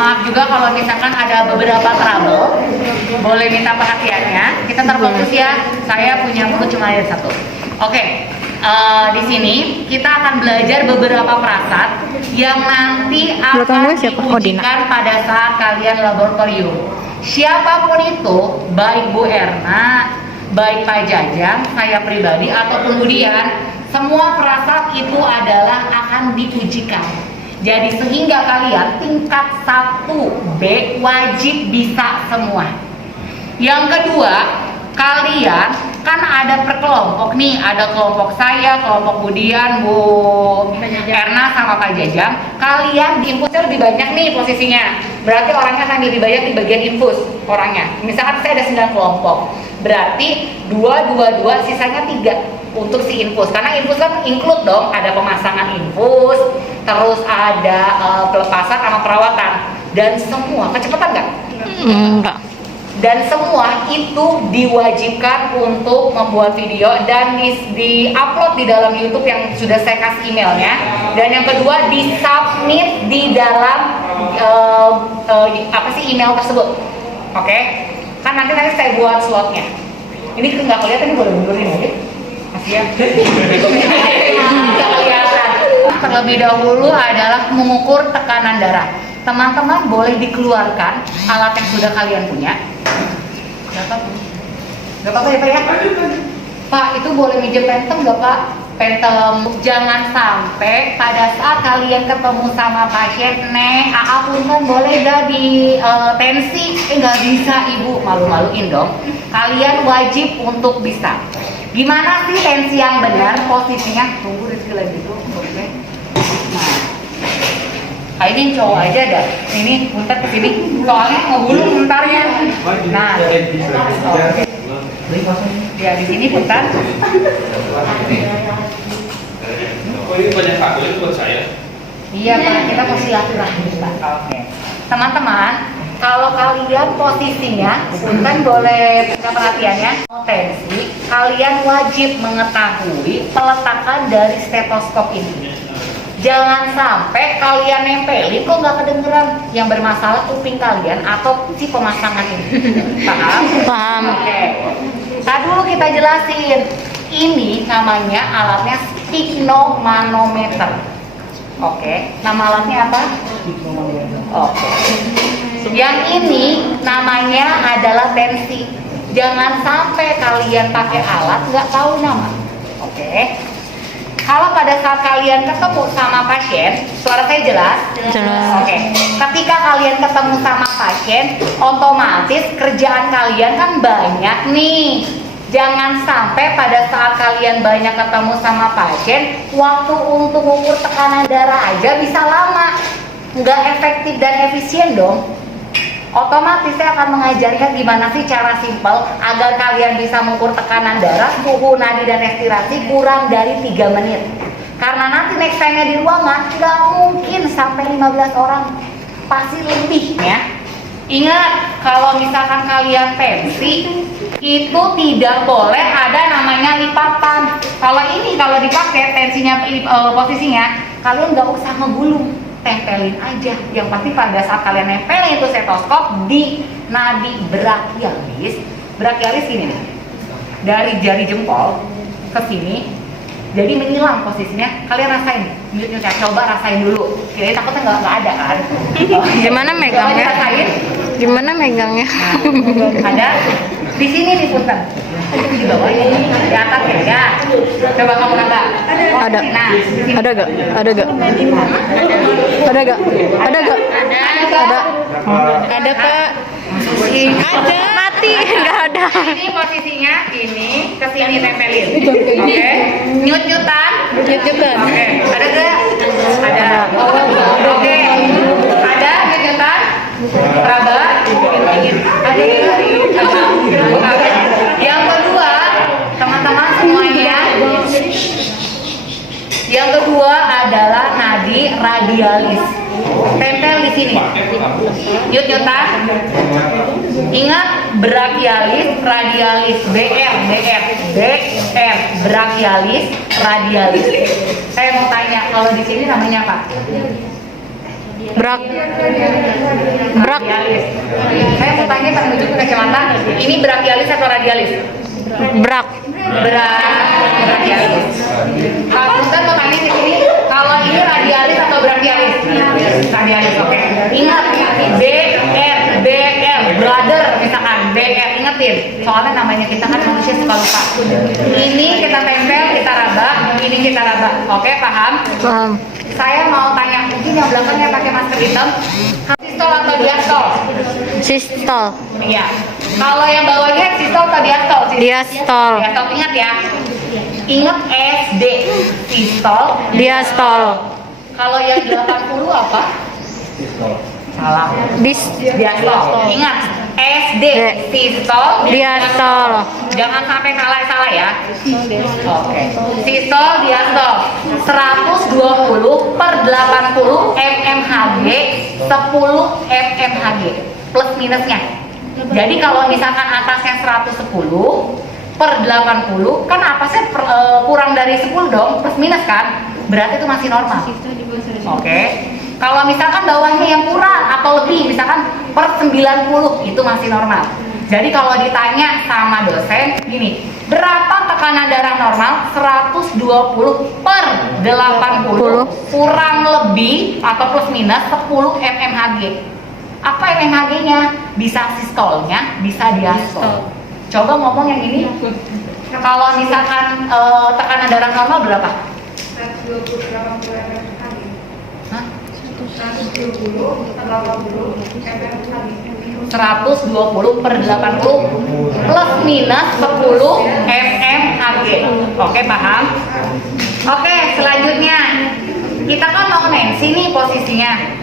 Maaf juga kalau misalkan ada beberapa trouble, boleh minta perhatiannya. Kita terfokus ya. Saya punya mulut cuma ada satu. Oke. Di sini kita akan belajar beberapa prasat yang nanti akan diujikan pada saat kalian laboratorium. Siapapun itu, baik Bu Erna, baik Pak Jajang, saya pribadi ataupun Bu Dian, semua prasat itu adalah akan diujikan. Jadi sehingga kalian tingkat 1B wajib bisa semua. Yang kedua, kalian kan ada per kelompok nih, ada kelompok saya, kelompok Bu Dian, Bu Erna sama Pak Jajang. Kalian di infusnya lebih banyak nih posisinya. Berarti orangnya akan lebih banyak di bagian infus orangnya. Misalkan saya ada 9 kelompok. Berarti 2, sisanya 3 untuk si infus. Karena infus kan include dong, ada pemasangan infus, terus ada pelepasan sama perawatan. Dan semua, kecepatan nggak? Enggak. Dan semua itu diwajibkan untuk membuat video dan di-upload di dalam YouTube yang sudah saya kasih emailnya. Dan yang kedua di-submit di dalam email tersebut. Oke? Kan nanti saya buat slotnya. Ini nggak kelihatan, ini boleh mundurin aja. Masih ya? Nggak kelihatan. Terlebih dahulu adalah mengukur tekanan darah. Teman-teman boleh dikeluarkan alat yang sudah kalian punya. Gak apa-apa ya Pak ya? Pak, itu boleh minjem pentem gak Pak? Pentem. Jangan sampai pada saat kalian ketemu sama pasien, Neng, punten boleh gak di tensi? Gak bisa Ibu, malu-maluin dong. Kalian wajib untuk bisa. Gimana sih tensi yang benar? Posisinya, tunggu Rizky lagi dulu. Nah, ini cowok aja dah. Ini punten kesini. Soalnya ngebulung bentarnya. Nah, ya di sini punten. Oh, ini banyak faktor buat saya. Iya Pak, kita mau silaturahmi Pak. Oke. Teman-teman, kalau kalian posisinya, punten boleh punya perhatiannya. Tensi, kalian wajib mengetahui peletakan dari stetoskop ini. Jangan sampai kalian nempelin kok nggak kedengeran. Yang bermasalah kuping kalian atau si pemasangan ini. Paham? Paham. Oke. Tadi dulu kita jelasin. Ini namanya alatnya sphygmomanometer. Oke. Nama alatnya apa? Oke. Yang ini namanya adalah tensi. Jangan sampai kalian pakai alat nggak tahu nama. Oke. Kalau pada saat kalian ketemu sama pasien, suara saya jelas? Jelas. Oke. Ketika kalian ketemu sama pasien, otomatis kerjaan kalian kan banyak nih. Jangan sampai pada saat kalian banyak ketemu sama pasien, waktu untuk mengukur tekanan darah aja bisa lama. Nggak efektif dan efisien dong. Otomatis saya akan mengajarkan gimana sih cara simpel agar kalian bisa mengukur tekanan darah, suhu nadi dan respirasi kurang dari 3 menit. Karena nanti next time-nya di ruangan nggak mungkin sampai 15 orang, pasti lebih ya. Ingat, kalau misalkan kalian tensi itu tidak boleh ada namanya lipatan. Kalau dipakai tensinya posisinya, kalian nggak usah ngegulung. Tempelin aja. Yang pasti pada saat kalian nempelin itu stetoskop di nadi brachialis. Brachialis ini nih. Dari jari jempol ke sini. Jadi menyilang posisinya. Kalian rasain. Saya coba rasain dulu. Kira takutnya nggak ada kan? Gimana megangnya? Gimana megangnya? Nah, ada di sini nih punten. Di bawah ini, di atas ya. Coba kamu nambah. Ada. Nah, Ada gak? Ada gak? Ada gak? Ada gak? Ada. Ada Pak. Ada. Mati. Nggak ada. Ini posisinya ini ke sini tempelin. Oke. Nyut-nyutan. Nyut-nyutan. Oke. Ada gak? Ada. Oke. Ada nyut-nyutan. Raba. Ada. Yang kedua, teman-teman semuanya. Yang kedua adalah nadi radialis. Tempel di sini. Nyut-nyutan. Ingat brachialis, radialis, BR, brachialis, radialis. Saya mau tanya, kalau di sini namanya apa? Radialis. Saya mau tanya pada ujung kacamata, ini brachialis atau radialis? Brak. Brachialis. Kalau Punten mau tanya ke sini, kalau ini radialis atau brachialis? Radialis, oke. Ingat, BR, brother, misalkan BR, ingetin. Soalnya namanya kita kan manusia suka lupa. Ini kita tempel, kita raba, ini kita raba. Oke, paham? Paham. Saya mau tanya, mungkin yang belakangnya pakai masker hitam, sistol atau diastol? Sistol. Iya. Kalau yang bawahnya sistol atau diastol? Diastol. Diastol, ingat ya. Ingat SD, sistol. Diastol. Kalau yang 80 apa? Salah. Diastol. Ingat, SD, sistol, Diastol. Jangan sampai salah ya. Oke. Sistol, diastol. 120 per 80 mmHg, 10 mmHg. Plus minusnya. Jadi kalau misalkan atasnya 110 per 80, kan apasnya kurang dari 10 dong, plus minus kan? Berarti itu masih normal. Oke. Kalau misalkan bawahnya yang kurang atau lebih, misalkan per 90, itu masih normal. Jadi kalau ditanya sama dosen, gini, berapa tekanan darah normal? 120 per 80 kurang lebih atau plus minus 10 mmHg. Apa mmHg-nya? Bisa sistolnya, bisa diastol. Coba ngomong yang ini. Kalau misalkan tekanan darah normal berapa? 120 per 80 plus minus 10 mmHg. Oke, paham? Oke, selanjutnya kita kan mau Nancy nih posisinya.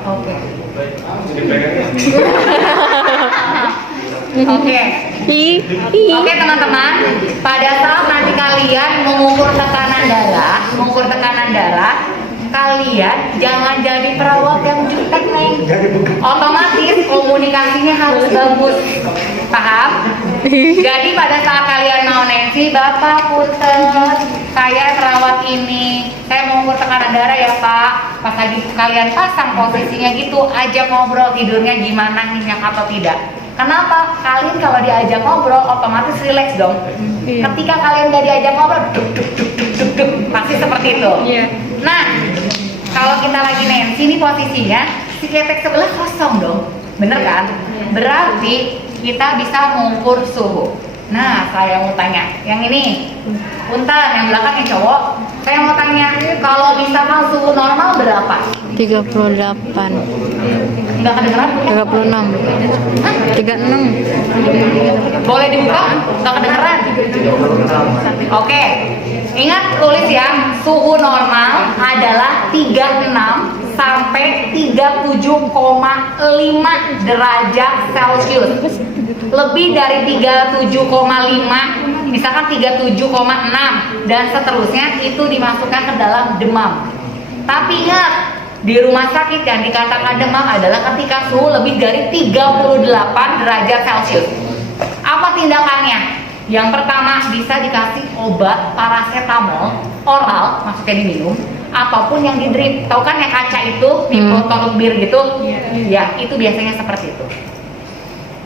Oke. Oke teman-teman, pada saat nanti kalian mengukur tekanan darah, kalian jangan jadi perawat yang jutek nih. Otomatis komunikasinya harus bagus, paham? Jadi pada saat kalian mau Nancy, Bapak punten, saya perawat ini, saya mau mengukur tekanan darah ya Pak. Pas lagi kalian pasang posisinya gitu, ajak ngobrol tidurnya gimana, nyenyak atau tidak. Kenapa? Kalian kalau diajak ngobrol otomatis rileks dong. Ketika kalian gak diajak ngobrol, duk, pasti seperti itu. Nah, kalau kita lagi Nancy ini posisinya, si ketek sebelah kosong dong, bener kan? Berarti kita bisa mengukur suhu. Nah, saya mau tanya, yang ini, punten, yang belakang yang cowok. Saya mau tanya, kalau misalkan suhu normal berapa? 38. Enggak kedengeran? 36. 36. Boleh dibuka? Enggak kedengeran? Oke. Ingat tulis ya, suhu normal adalah 36 sampai 37,5 derajat Celcius. Lebih dari 37,5, misalkan 37,6 dan seterusnya, itu dimasukkan ke dalam demam. Tapi ingat, di rumah sakit yang dikatakan demam adalah ketika suhu lebih dari 38 derajat Celcius. Apa tindakannya? Yang pertama, bisa dikasih obat paracetamol oral, maksudnya diminum, ataupun yang di drip. Tahu kan yang kaca itu, tipe tolong bir gitu? Ya, itu biasanya seperti itu.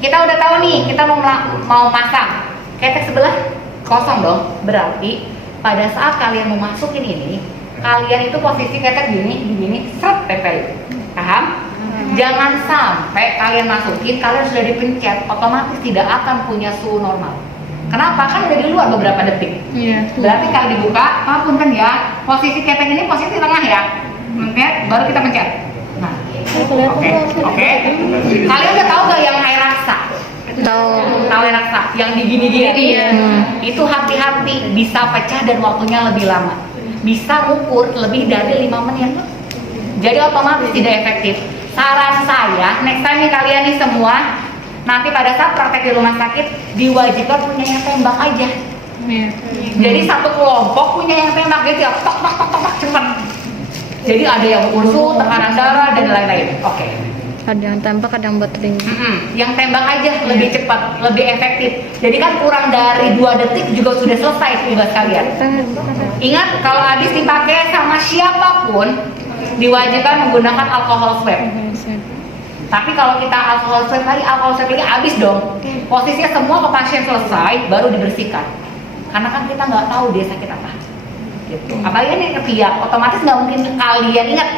Kita udah tahu nih, kita mau pasang ketek sebelah kosong dong. Berarti pada saat kalian mau masukin ini, kalian itu posisi ketek gini, seret tempel. Paham? Jangan sampai kalian masukin, kalian sudah dipencet, otomatis tidak akan punya suhu normal. Kenapa? Kan udah di luar beberapa detik. Berarti kalau dibuka, apapun kan ya, posisi ketek ini posisi tengah ya. Mencet, baru kita pencet. Nah, oke. Kalian udah tahu gak yang air raksa? Tahu air raksa, yang digini-gini itu hati-hati, bisa pecah dan waktunya lebih lama. Bisa ukur lebih dari 5 menit. Jadi otomatis tidak efektif. Saran saya, next time nih kalian nih semua, nanti pada saat praktek di rumah sakit, diwajibkan punya yang tembak aja. Jadi satu kelompok punya yang tembak gitu ya, tok cepet. Jadi ada yang ukur tekanan darah dan lain-lain. Oke. Ada yang tembak, ada yang buat ring. Yang tembak aja lebih cepat, lebih efektif. Jadi kan kurang dari 2 detik juga sudah selesai tugas kalian. Ingat, kalau habis dipakai sama siapapun, diwajibkan menggunakan alcohol swab. Tapi kalau kita alcohol swab lagi habis dong. Posisinya semua ke pasien selesai, baru dibersihkan. Karena kan kita nggak tahu dia sakit apa. Gitu. Apalagi ini ketiak, otomatis nggak mungkin kalian ingat.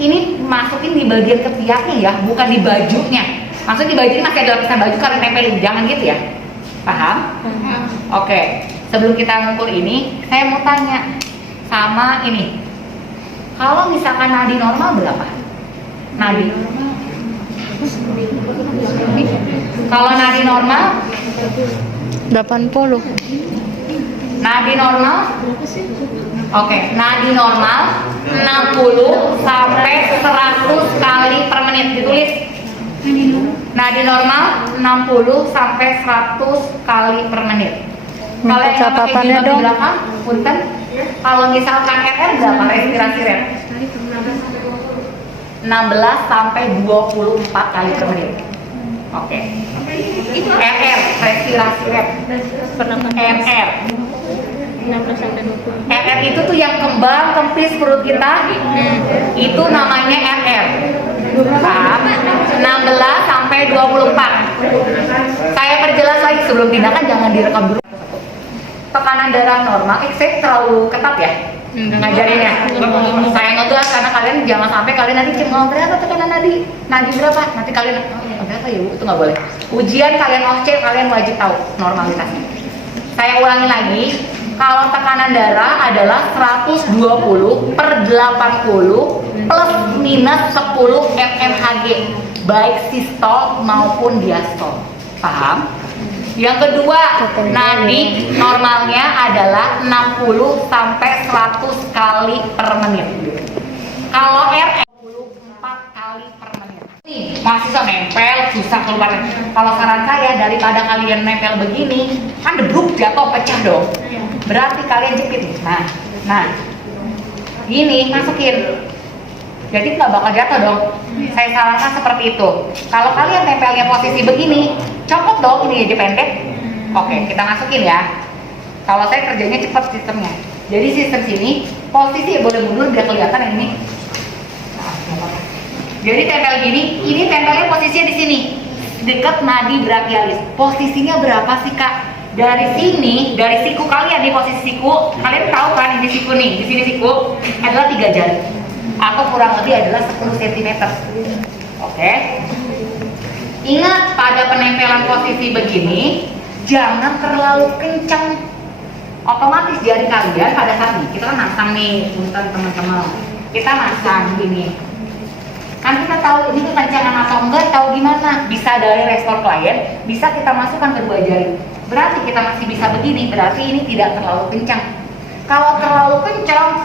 Ini masukin di bagian ketiaknya ya, bukan di bajunya. Maksudnya di baju ini masih ada lapisan baju, kalian tempelin, jangan gitu ya. Paham? Oke. Sebelum kita ngukur ini, saya mau tanya sama ini. Kalau misalkan nadi normal berapa? Nadi. Kalau nadi normal 80. nadi normal oke, nadi normal 60 sampai 100 kali per menit, ditulis. Nadi normal 60 sampai 100 kali per menit. Kalau yang pakai Catatannya jilbab di dong. belakang, punten. Kalau misalkan RR berapa respirasi rate? 16 sampai 24 kali per menit. Oke. RR respirasi rate. RR. RR itu tuh yang kembang kempis perut kita. Itu namanya RR. Paham? 16 sampai 24. Saya perjelas lagi sebelum tindakan, jangan direkam dulu. Tekanan darah normal, saya terlalu ketat ya ngajarinnya. Saya ngegas karena kalian jangan sampai kalian nanti cengong berapa tekanan nadi berapa, nanti kalian berapa ya Bu, itu nggak boleh. Ujian kalian OC, kalian wajib tahu normalitasnya. Saya ulangi lagi, kalau tekanan darah adalah 120 per 80 plus minus 10 mmHg, baik sistol maupun diastol. Paham? Yang kedua, nadi normalnya adalah 60 sampai 100 kali per menit. Kalau RR 24 kali per menit. Nih, mahasiswa nempel susah keluar. Kalau saran saya, daripada kalian nempel begini, kan debruk jatuh pecah dong. Berarti kalian jepit nih. Nah, gini masukin. Jadi nggak bakal jatuh dong. Saya sarankan seperti itu. Kalau kalian tempelnya posisi begini, copot dong ini aja pendek. Oke, kita masukin ya. Kalau saya kerjanya cepat sistemnya. Jadi sistem sini posisi boleh mundur biar kelihatan yang ini. Jadi tempel gini, ini tempelnya posisinya di sini, dekat nadi brachialis. Posisinya berapa sih Kak? Dari sini, dari siku kalian di posisi siku, kalian tahu kan ini siku nih, di sini siku adalah 3 jari. Atau kurang lebih adalah 10 cm. Oke. Ingat pada penempelan posisi begini, jangan terlalu kencang. Otomatis jari kalian pada saat ini, kita kan masang nih, punten teman-teman. Kita masang gini. Kan kita tahu ini kekencangan atau enggak, tahu gimana? Bisa dari respon klien, bisa kita masukkan kedua jari. Berarti kita masih bisa begini, berarti ini tidak terlalu kencang. Kalau terlalu kencang,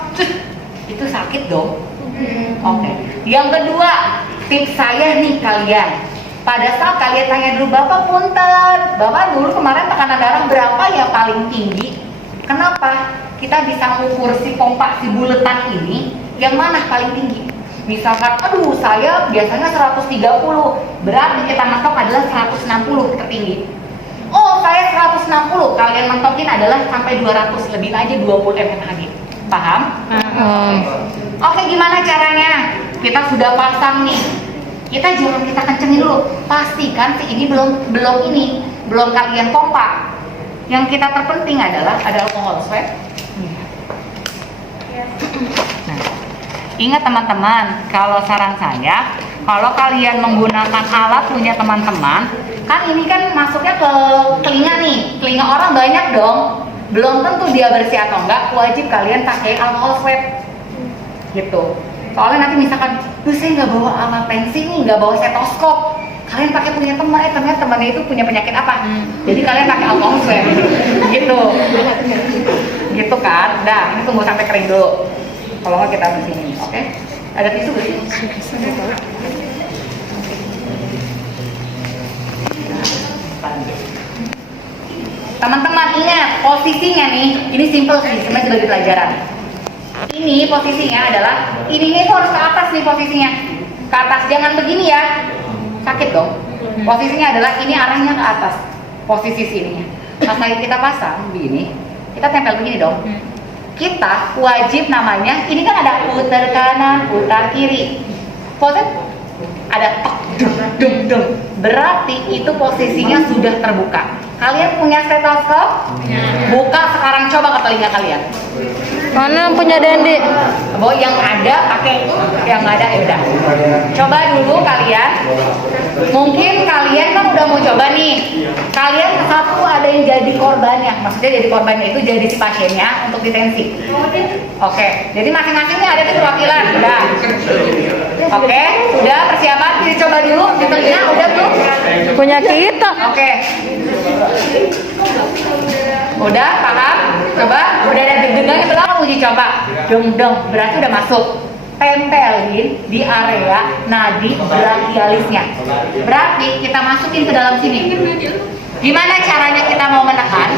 itu sakit dong. Oke. Yang kedua, tips saya nih kalian. Pada saat kalian tanya dulu, Bapak punten, Bapak dulu kemarin tekanan darah berapa ya paling tinggi? Kenapa? Kita bisa mengukur si pompa, si buletan ini, yang mana paling tinggi? Misalkan, aduh saya biasanya 130, berarti kita mentok adalah 160 tertinggi. Oh saya 160, kalian mentokin adalah sampai 200, lebih aja 20 mmHg. Paham? Oke, gimana caranya? Kita sudah pasang nih. Kita jangan kita kencengin dulu. Pastikan si ini belum kalian pompa. Yang kita terpenting adalah ada alkohol swab. Nah, ingat teman-teman, kalau saran saya, kalau kalian menggunakan alat punya teman-teman, kan ini kan masuknya ke telinga nih, telinga orang banyak dong. Belum tentu dia bersih atau enggak, wajib kalian pakai alkohol swab. Gitu. Soalnya nanti misalkan, saya nggak bawa alat tensi nih, nggak bawa stetoskop. Kalian pakai punya teman, ternyata temannya itu punya penyakit apa? Jadi kalian pakai alkohol swab. Gitu. Gitu kan? Dah, ini tunggu sampai kering dulu. Kalau nggak kita bersihkan, oke? Ada tisu nggak sih? Teman-teman ingat posisinya nih, ini simple sih, sebenarnya sebagai pelajaran. Ini posisinya adalah, ini harus ke atas nih posisinya, ke atas, jangan begini ya, sakit dong. Posisinya adalah ini arahnya ke atas, posisi sininya. Pas lagi kita pasang begini, kita tempel begini dong. kita wajib namanya, ini kan ada putar kanan, putar kiri. Pose ada tok, dung, dung. Berarti itu posisinya sudah terbuka. Kalian punya stetoskop? Buka sekarang, coba ke telinga kalian. Mana punya Dendi? Bahwa yang ada pakai, yang nggak ada ya udah. Coba dulu kalian. Mungkin kalian kan udah mau coba nih. Kalian satu ada yang jadi korbannya. Maksudnya jadi korbannya itu jadi si pasiennya untuk ditensi. Oke. Jadi masing-masingnya ada di perwakilan. Udah. Oke. Udah persiapan. Dicoba dulu di telinga. Udah tuh. Punya kita. Oke. Udah paham? Coba. Udah ada deg-degannya belum? Uji coba. Dong dong. Berarti udah masuk. Tempelin di area nadi brachialisnya. Berarti kita masukin ke dalam sini. Gimana caranya kita mau menekan?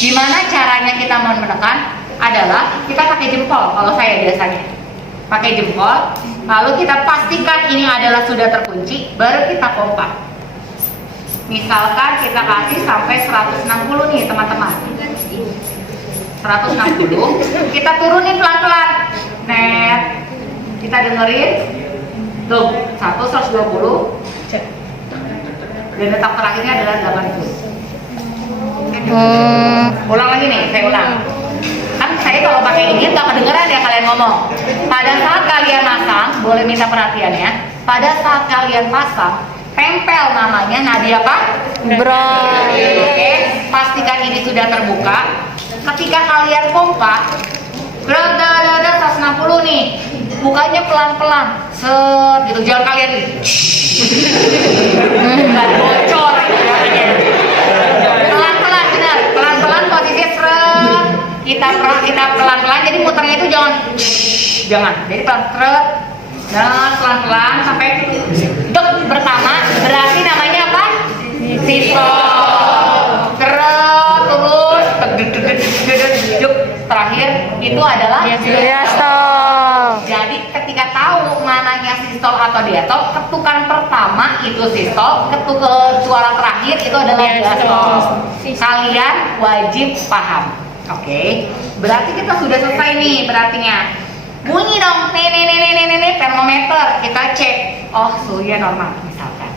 Gimana caranya kita mau menekan? Adalah kita pakai jempol. Kalau saya biasanya pakai jempol. Lalu kita pastikan ini adalah sudah terkunci. Baru kita pompa. Misalkan kita kasih sampai 160 nih teman-teman. 160. Kita turunin pelan-pelan. Net. Kita dengerin. Tuh, 120. Dan letak terakhirnya adalah 80. Ulang lagi nih, saya ulang. Kan saya kalau pakai ini nggak kedengeran ya kalian ngomong. Pada saat kalian masang, boleh minta perhatiannya. Pada saat kalian pasang, tempel namanya nadi apa? Oke, pastikan ini sudah terbuka. Ketika kalian pompa, ada 160 nih, bukanya pelan-pelan, set gitu, jangan kalian bocor pelan-pelan, benar, pelan-pelan posisi seret, kita pelan-pelan, jadi muternya itu jangan, jadi pelan-pelan, dan pelan-pelan sampai dek pertama, berarti namanya apa? Sistol, terus terakhir itu adalah diastol. Jadi ketika tahu mananya sistol atau diastol, ketukan pertama itu sistol, suara terakhir itu adalah diastol. Kalian wajib paham. Oke. Berarti kita sudah selesai nih berartinya. Bunyi dong, nih, termometer kita cek. Oh, suhunya normal misalkan.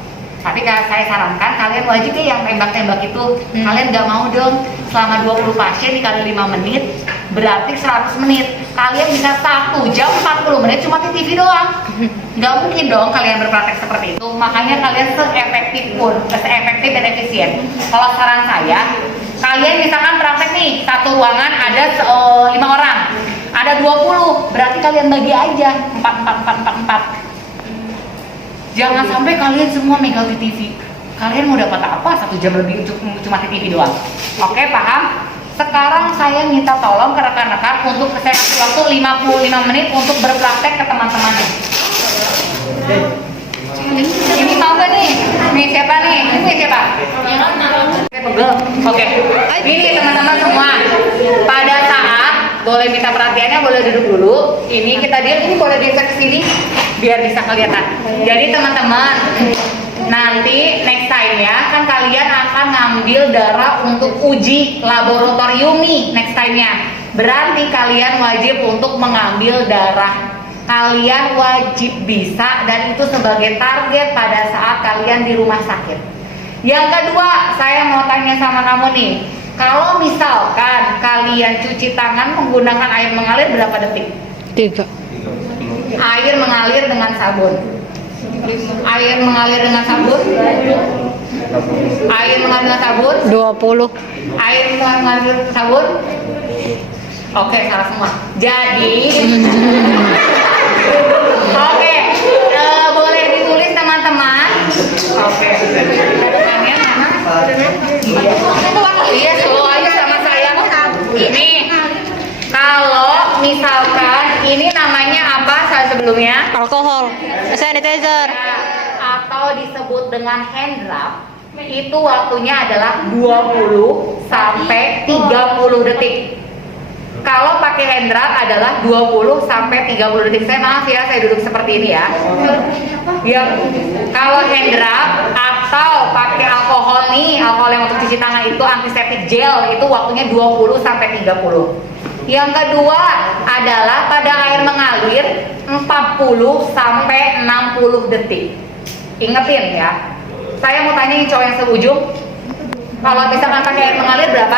Tapi saya sarankan kalian wajib deh yang tembak-tembak itu. Kalian nggak mau dong selama 20 pasien dikali 5 menit berarti 100 menit. Kalian bisa 1 jam 40 menit cuma di TV doang. Nggak mungkin dong kalian berpraktek seperti itu. Makanya kalian seefektif dan efisien. Kalau saran saya, kalian misalkan praktek nih satu ruangan ada 5 orang, ada 20, berarti kalian bagi aja 4. Jangan sampai kalian semua megang di TV. Kalian mau dapat apa 1 jam lebih cuma di TV doang. Oke, paham? Sekarang saya minta tolong ke rekan-rekan untuk saya kasih waktu 55 menit untuk berpraktek ke teman-temannya. Ini mau gak nih? Nih siapa nih? Ini siapa? Oke. Ini teman-teman semua. Pada saat boleh minta perhatiannya, boleh duduk dulu. Ini kita diam, ini boleh geser ke sini biar bisa kelihatan. Jadi teman-teman, nanti next time ya kan kalian akan ngambil darah untuk uji laboratorium nih next time-nya. Berarti kalian wajib untuk mengambil darah. Kalian wajib bisa dan itu sebagai target pada saat kalian di rumah sakit. Yang kedua, saya mau tanya sama kamu nih. Kalau misalkan kalian cuci tangan menggunakan air mengalir berapa detik? 3. Air mengalir dengan sabun. Air mengalir dengan sabun. Air mengalir dengan sabun. 20. Air mengalir dengan sabun. Oke, salah semua. Jadi, oke, boleh ditulis teman-teman. Oke. Temannya mana? Iya, slow aja sama saya. Ini kalau misalkan ini namanya apa saat sebelumnya? Alkohol. Sanitizer. Atau disebut dengan hand rub, itu waktunya adalah 20 sampai 30 detik. Kalau pakai hand rub adalah 20 sampai 30 detik. Saya maaf ya, saya duduk seperti ini ya. Ya, kalau hand rub atau pakai alkohol nih, alkohol yang untuk cuci tangan itu antiseptik gel, itu waktunya 20 sampai 30. Yang kedua adalah pada air mengalir 40 sampai 60 detik. Ingetin ya. Saya mau tanya yang cowok yang seujung. Kalau misalkan pakai air mengalir berapa?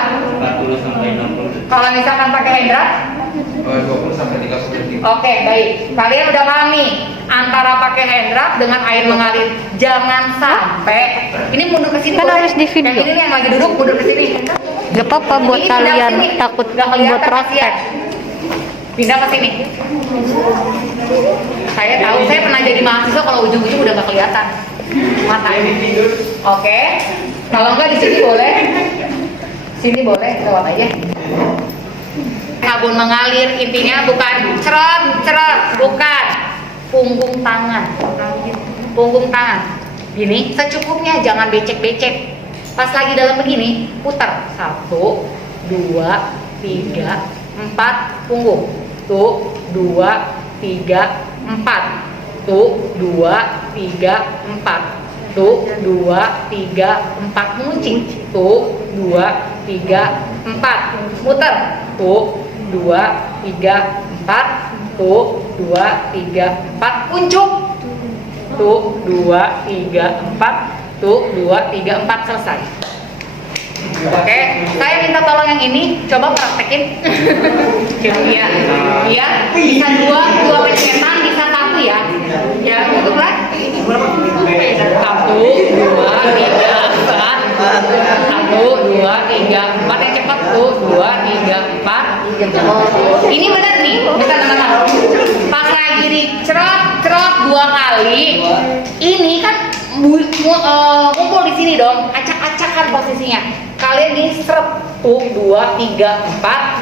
40 sampai 60 detik. Kalau misalkan pakai Hendra? 20 sampai 30 detik. Oke, baik. Kalian udah paham nih antara pakai hand rub dengan air mengalir. Jangan sampai ini mundur ke sini. Kan boleh? harus di video. Yang ini nih yang lagi duduk mundur ke sini. Gak apa-apa buat Ini pindah kalian ke sini. takut Nggak kelihatan, buat praktek. kasihan. Pindah ke sini. Saya tahu, saya pernah jadi mahasiswa kalau ujung-ujung udah gak kelihatan mata ini. Oke. Kalau enggak di sini boleh. Sini boleh, lewat aja. Sabun mengalir intinya bukan cerot, bukan punggung tangan. Punggung tangan. Gini, secukupnya, jangan becek-becek. Pas lagi dalam begini, putar. 1, 2, 3, 4 punggung. Tuh, 2, 3, 4. Tuh, 2, 3, 4. Tuh, 2, 3, 4 menguncing. Tuh, 2, 3, 4 muter. Tuh, 2, 3, 4. Tuh, 2, 3, 4 kuncup. Tuh, 2, 3, 4. Tuh, 2, 3, 4 selesai. Oke, saya minta tolong yang ini, coba praktekin. Iya, iya, bisa dua pencetan, bisa satu ya. Ya, untuk lah. 1, 2, 3, 4. 1, 2, 3, 4 yang cepat. Tuh, 2, 3, 4. Ini benar nih, bukan teman-teman. Pas lagi dicerot 2 kali, ini kan kumpul di sini dong, acak-acakan posisinya. Kalian di seret. Tuh, 2, 3, 4.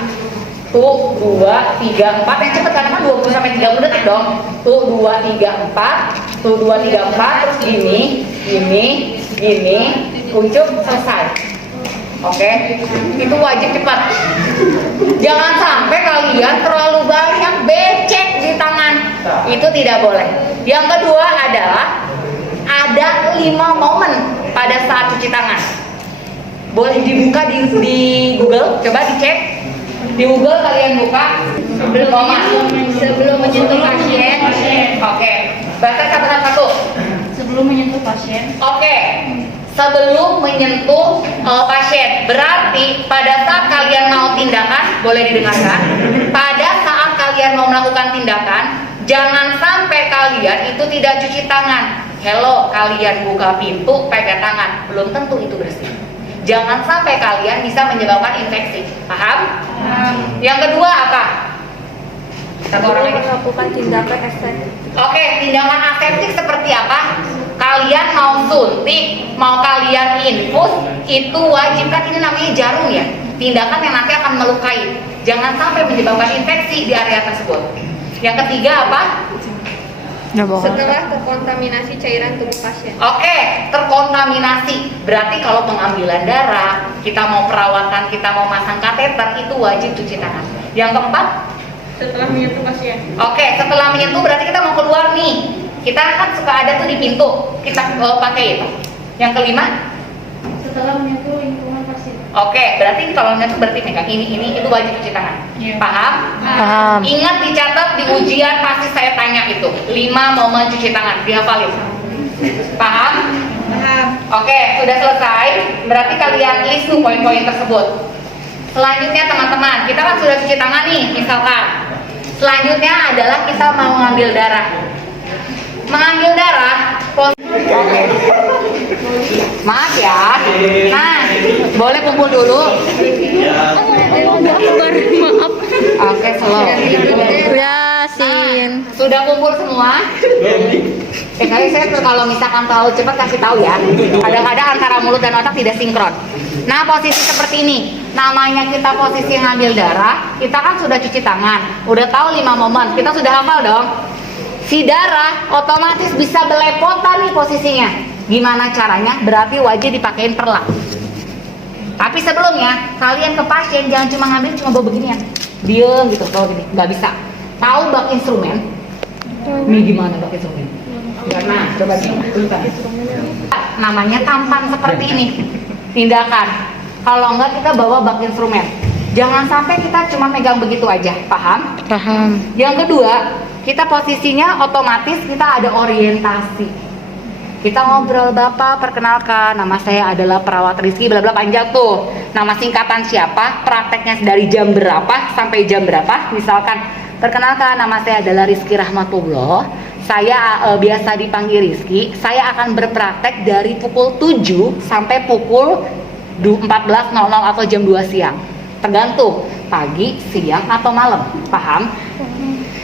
Tuh, 2, 3, 4 yang cepat kan 20 sampai 30 detik dong. Tuh, 2, 3, 4. Tuh, 2, 3, 4. Terus gini, kuncup, selesai. Oke, itu wajib cepat. Jangan sampai kalian terlalu banyak becek di tangan. Itu tidak boleh. Yang kedua adalah ada 5 momen pada saat cuci tangan. Boleh dibuka di Google, coba dicek. Di Google kalian buka sebelum menyentuh pasien. Oke, baca satu-satu. Sebelum menyentuh pasien. Oke, sebelum menyentuh pasien. Berarti pada saat kalian mau tindakan, boleh didengarkan. Pada saat kalian mau melakukan tindakan, jangan sampai kalian itu tidak cuci tangan. Hello, kalian buka pintu pakai tangan, belum tentu itu bersih. Jangan sampai kalian bisa menyebabkan infeksi. Paham? Yang kedua apa? Satu orang lagi. Melakukan tindakan estetik. Oke, tindakan aseptik seperti apa? Kalian mau suntik, mau kalian infus, itu wajib kan, ini namanya jarum ya. Tindakan yang nanti akan melukai. Jangan sampai menyebabkan infeksi di area tersebut. Yang ketiga apa? Setelah terkontaminasi cairan tubuh pasien. Oke, terkontaminasi. Berarti kalau pengambilan darah, kita mau perawatan, kita mau masang kateter, itu wajib cuci tangan. Yang keempat? Setelah menyentuh pasien. Oke, setelah menyentuh berarti kita mau keluar nih. Kita kan suka ada tuh di pintu, kita pakai itu. Yang kelima? Setelah menyentuh lingkungan pasien. Oke, berarti kalau menyentuh berarti megang ini itu wajib cuci tangan. Iya. Paham? Paham. Ingat dicatat di ujian pasti saya tanya itu 5 momen cuci tangan, dihafalin. Paham? Paham. Oke, sudah selesai. Berarti kalian list tuh poin-poin tersebut. Selanjutnya teman-teman, kita kan sudah cuci tangan nih, misalkan. Selanjutnya adalah kita mau mengambil darah. Mengambil darah, oke. Maaf ya. Nah, boleh kumpul dulu. Maaf. Oke, slow. Yasin. Sudah kumpul semua? Kali saya kalau misalkan terlalu cepat kasih tahu ya. Kadang-kadang antara mulut dan otak tidak sinkron. Nah, posisi seperti ini. Namanya kita posisi ngambil darah, kita kan sudah cuci tangan. Udah tahu 5 momen, kita sudah hafal dong. Si darah otomatis bisa belepotan nih posisinya. Gimana caranya? Berarti wajib dipakein perlak. Tapi sebelumnya, kalian ke pasien jangan cuma ngambil cuma bawa beginian. Diem gitu, bawa gini, nggak bisa. Tahu bak instrumen? Ini gimana bak instrumen? Nah, coba nih, namanya tampan seperti ini. Tindakan. Kalau enggak kita bawa bak instrumen. Jangan sampai kita cuma megang begitu aja, paham? Paham. Yang kedua, kita posisinya otomatis kita ada orientasi. Kita ngobrol, Bapak, perkenalkan, nama saya adalah perawat Rizky, bla bla, panjang tuh. Nama singkatan siapa, prakteknya dari jam berapa sampai jam berapa. Misalkan, perkenalkan, nama saya adalah Rizky Rahmatullah. Saya biasa dipanggil Rizky. Saya akan berpraktek dari pukul 7 sampai pukul 14.00 atau jam 2 siang. Tergantung pagi, siang, atau malam. Paham?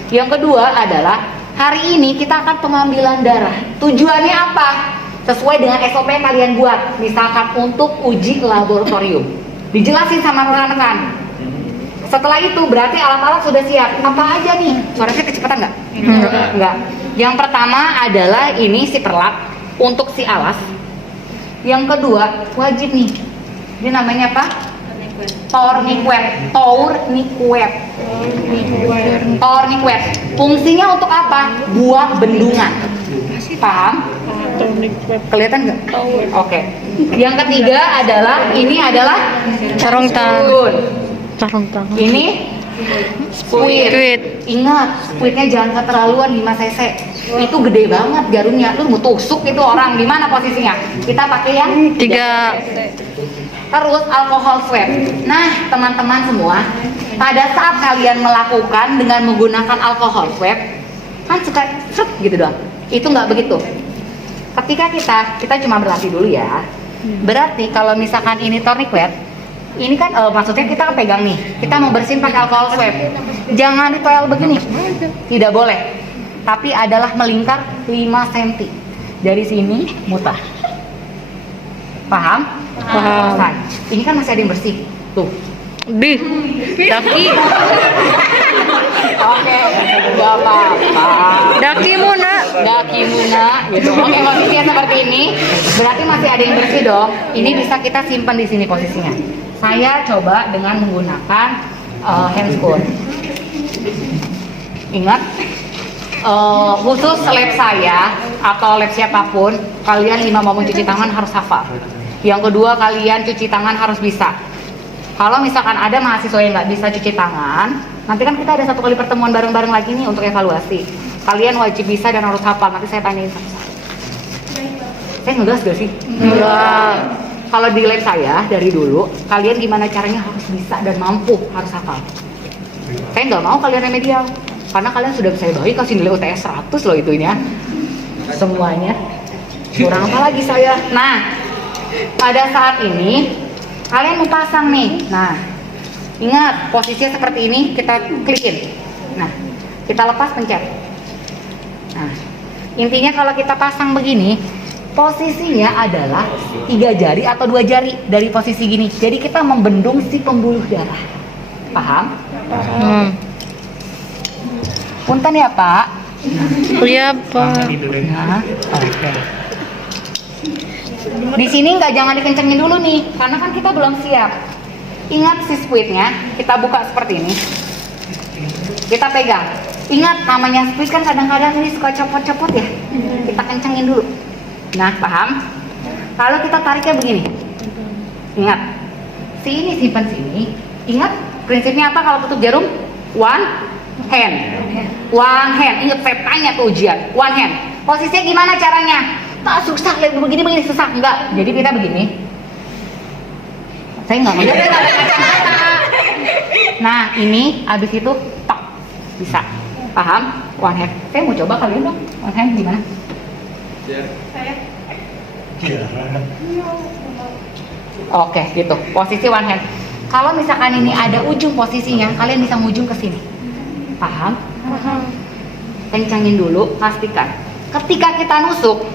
Yang kedua adalah hari ini kita akan pengambilan darah. Tujuannya apa? Sesuai dengan SOP yang kalian buat. Misalkan untuk uji laboratorium. Dijelasin sama rekan-rekan. Setelah itu berarti alat-alat sudah siap. Apa aja nih? Suaranya kecepatan nggak? Enggak. Yang pertama adalah ini si perlak untuk si alas. Yang kedua wajib nih. Ini namanya apa? Tourniquet. Tourniquet. Fungsinya untuk apa? Buat bendungan. Paham? Kelihatan nggak? Oke. Yang ketiga adalah ini adalah Sarung tangan. spoon. Sarung tangan. Ini squid. Squid. Ingat, squidnya jangan keterlaluan 5 cc. Itu gede banget jarumnya. Lu mau tusuk itu orang. Di mana posisinya? Kita pakai yang 3. Terus alkohol swab. Nah, teman-teman semua, pada saat kalian melakukan dengan menggunakan alkohol swab, kan suka set gitu doang. Itu nggak begitu. Ketika kita cuma berlatih dulu ya. Berarti kalau misalkan ini tourniquet, ini kan maksudnya kita pegang nih. Kita mau bersihin pakai alkohol swab. Jangan ditoel begini. Tidak boleh. Tapi adalah melingkar 5 cm. Dari sini mutar. Paham? Paham. Nah, ini kan masih ada yang bersih. Tuh. Di. Daki. Oke, gak apa-apa. Daki muna. Daki muna gitu. Oke, posisinya seperti ini. Berarti masih ada yang bersih dong. Ini bisa kita simpan di sini posisinya. Saya coba dengan menggunakan handscoon. Ingat, khusus lab saya atau lab siapapun, kalian 5 momen cuci tangan harus hafal. Yang kedua, kalian cuci tangan harus bisa. Kalau misalkan ada mahasiswa yang nggak bisa cuci tangan, nanti kan kita ada 1 kali pertemuan bareng-bareng lagi nih untuk evaluasi. Kalian wajib bisa dan harus hafal. Nanti saya tanyain satu-satu. Saya ngegas gak sih? Enggak. Kalau di lab saya dari dulu, kalian gimana caranya harus bisa dan mampu, harus hafal. Saya nggak mau kalian remedial, karena kalian sudah saya baik kasih nilai UTS 100 loh itunya. Semuanya. Kurang apa lagi saya? Nah, pada saat ini kalian mau pasang nih. Nah, ingat posisinya seperti ini, kita klikin. Nah, kita lepas pencet. Nah, intinya kalau kita pasang begini, posisinya adalah 3 jari atau 2 jari dari posisi gini. Jadi kita membendung si pembuluh darah. Paham? Punten ya Pak. Iya, Pak. Nah, oke. Di sini jangan dikencengin dulu nih, karena kan kita belum siap. Ingat si squidnya, kita buka seperti ini. Kita pegang. Ingat namanya squid kan kadang-kadang ini suka copot-copot ya. Kita kencengin dulu. Nah, paham? Kalau kita tariknya begini. Ingat. Ini simpan sini. Ingat prinsipnya apa kalau tutup jarum? One hand. One hand. Ingat saya tanya tuh ujian. One hand. Posisinya gimana caranya? Tak susah, begini susah. Enggak. Jadi kita begini. Saya nggak ngeliat. Nah, ini abis itu tok. Bisa. Paham? One hand. Saya mau coba kalian dong. One hand gimana? Saya. Oke, gitu. Posisi one hand. Kalau misalkan ini ada ujung posisinya, kalian bisa ngujung ke sini. Paham? Paham. Kencangin dulu, pastikan. Ketika kita nusuk,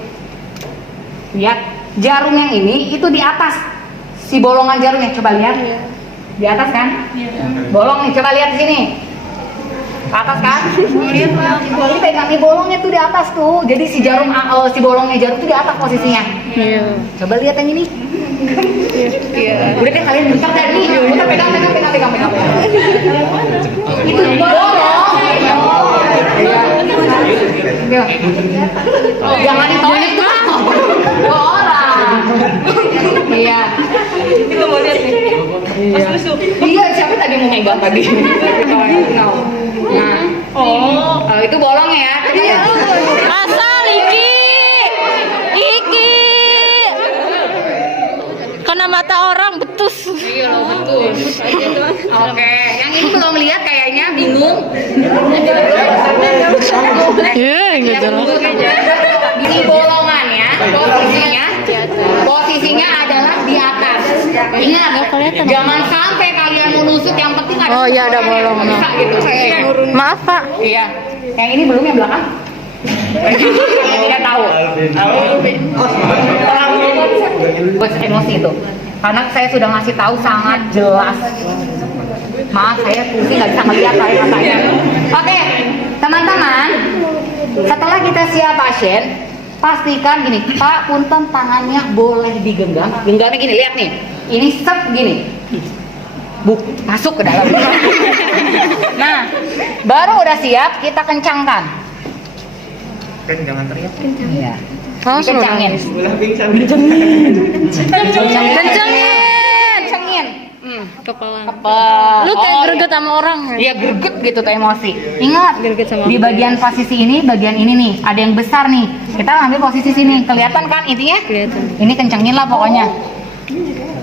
lihat jarum yang ini itu di atas si bolongan jarumnya. Coba lihat. Di atas kan? Bolong nih, coba lihat di sini. Ke atas kan? Lihat lah. Jadi pegang nih bolongnya tuh di atas tuh. Jadi si jarum, si bolongnya jarum tuh di atas posisinya. Iya. Coba lihat yang ini. Iya. Udah deh kalian buka dan nih, kita pegang. Itu bolong. Iya. Jangan ditolak tuh. Orang. Iya. Itu mau lihat nih. Iya. Iya, siapa tadi mau megang tadi. Nah, itu bolong ya. Asal iki. Karena mata orang betus. Iya loh, betul. Oke, yang ini belum lihat kayaknya bingung. Iya, gitu loh. Ini bolongannya, posisinya adalah di atas. Ingat, jangan sampai kalian menusuk. Yang penting ada. Oh iya, ada bolong. Bisa gitu. Maaf Pak. Iya. Yang ini belum, yang belakang. Kalian tidak tahu. Bos emosi itu. Karena saya sudah ngasih tahu sangat jelas. Maaf, saya pusing nggak bisa melihat saya katanya. Oke, teman-teman. Setelah kita siap pasien, pastikan gini, Pak, punten tangannya boleh digenggam. Genggamnya gini, lihat nih. Ini set gini. Masuk ke dalam. Nah, baru udah siap, kita kencangkan. Kan jangan teriak. Iya. Langsung Kencangin. Kencangin. Kepala. Kepala. Lu kayak greget sama orang. Iya, greget gitu tuh emosi. Ingat, Greget sama di bagian posisi ini, bagian ini nih, ada yang besar nih. Kita ambil posisi sini. Kelihatan kan intinya? Kelihatan. Ini kencangin lah pokoknya.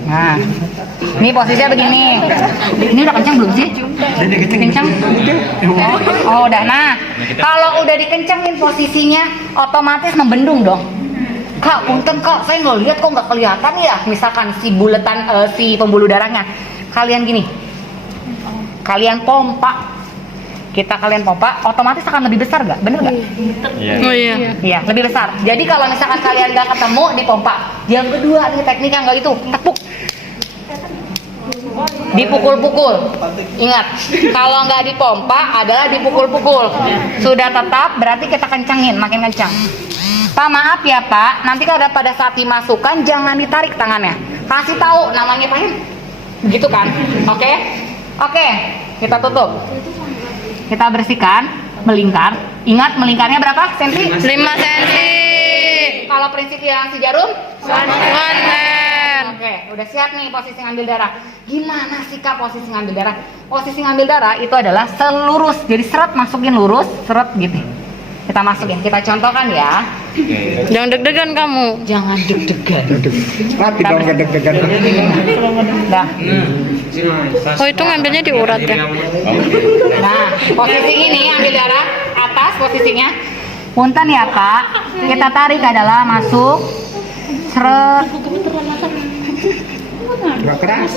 Nah, ini posisinya begini. Ini udah kencang belum sih? Kencang? Oh, udah. Nah, kalau udah dikencangin posisinya, otomatis membendung dong. Kak, punten kak, saya nggak lihat kok nggak kelihatan ya. Misalkan si buletan, si pembuluh darahnya. Kalian gini, kalian pompa. Kalian pompa, otomatis akan lebih besar nggak? Bener nggak? Oh iya. Iya, lebih besar. Jadi kalau misalkan kalian nggak ketemu, dipompa. Yang kedua nih tekniknya nggak itu, tepuk. Dipukul-pukul. Ingat, kalau nggak dipompa adalah dipukul-pukul. Sudah tetap, berarti kita kencangin, makin kencang. Pak, maaf ya Pak, nanti kalau pada saat dimasukkan jangan ditarik tangannya. Kasih tahu namanya Pak. Begitu kan? Oke? Oke, kita tutup. Kita bersihkan, melingkar. Ingat melingkarnya berapa senti? 5 cm. Kalau prinsip yang si jarum? 1 hand. Oke, udah siap nih posisi ngambil darah. Gimana sih Kak posisi ngambil darah? Posisi ngambil darah itu adalah selurus. Jadi seret masukin lurus, seret gitu. Kita masukin, kita contohkan ya. Jangan deg-degan kamu. Jangan deg-degan. Mati dong deg-degan. Dah. Oh itu ngambilnya di urat ya. Nah, posisi ini ambil darah atas posisinya. Punten ya Pak. Kita tarik adalah masuk. Seret. Gak keras.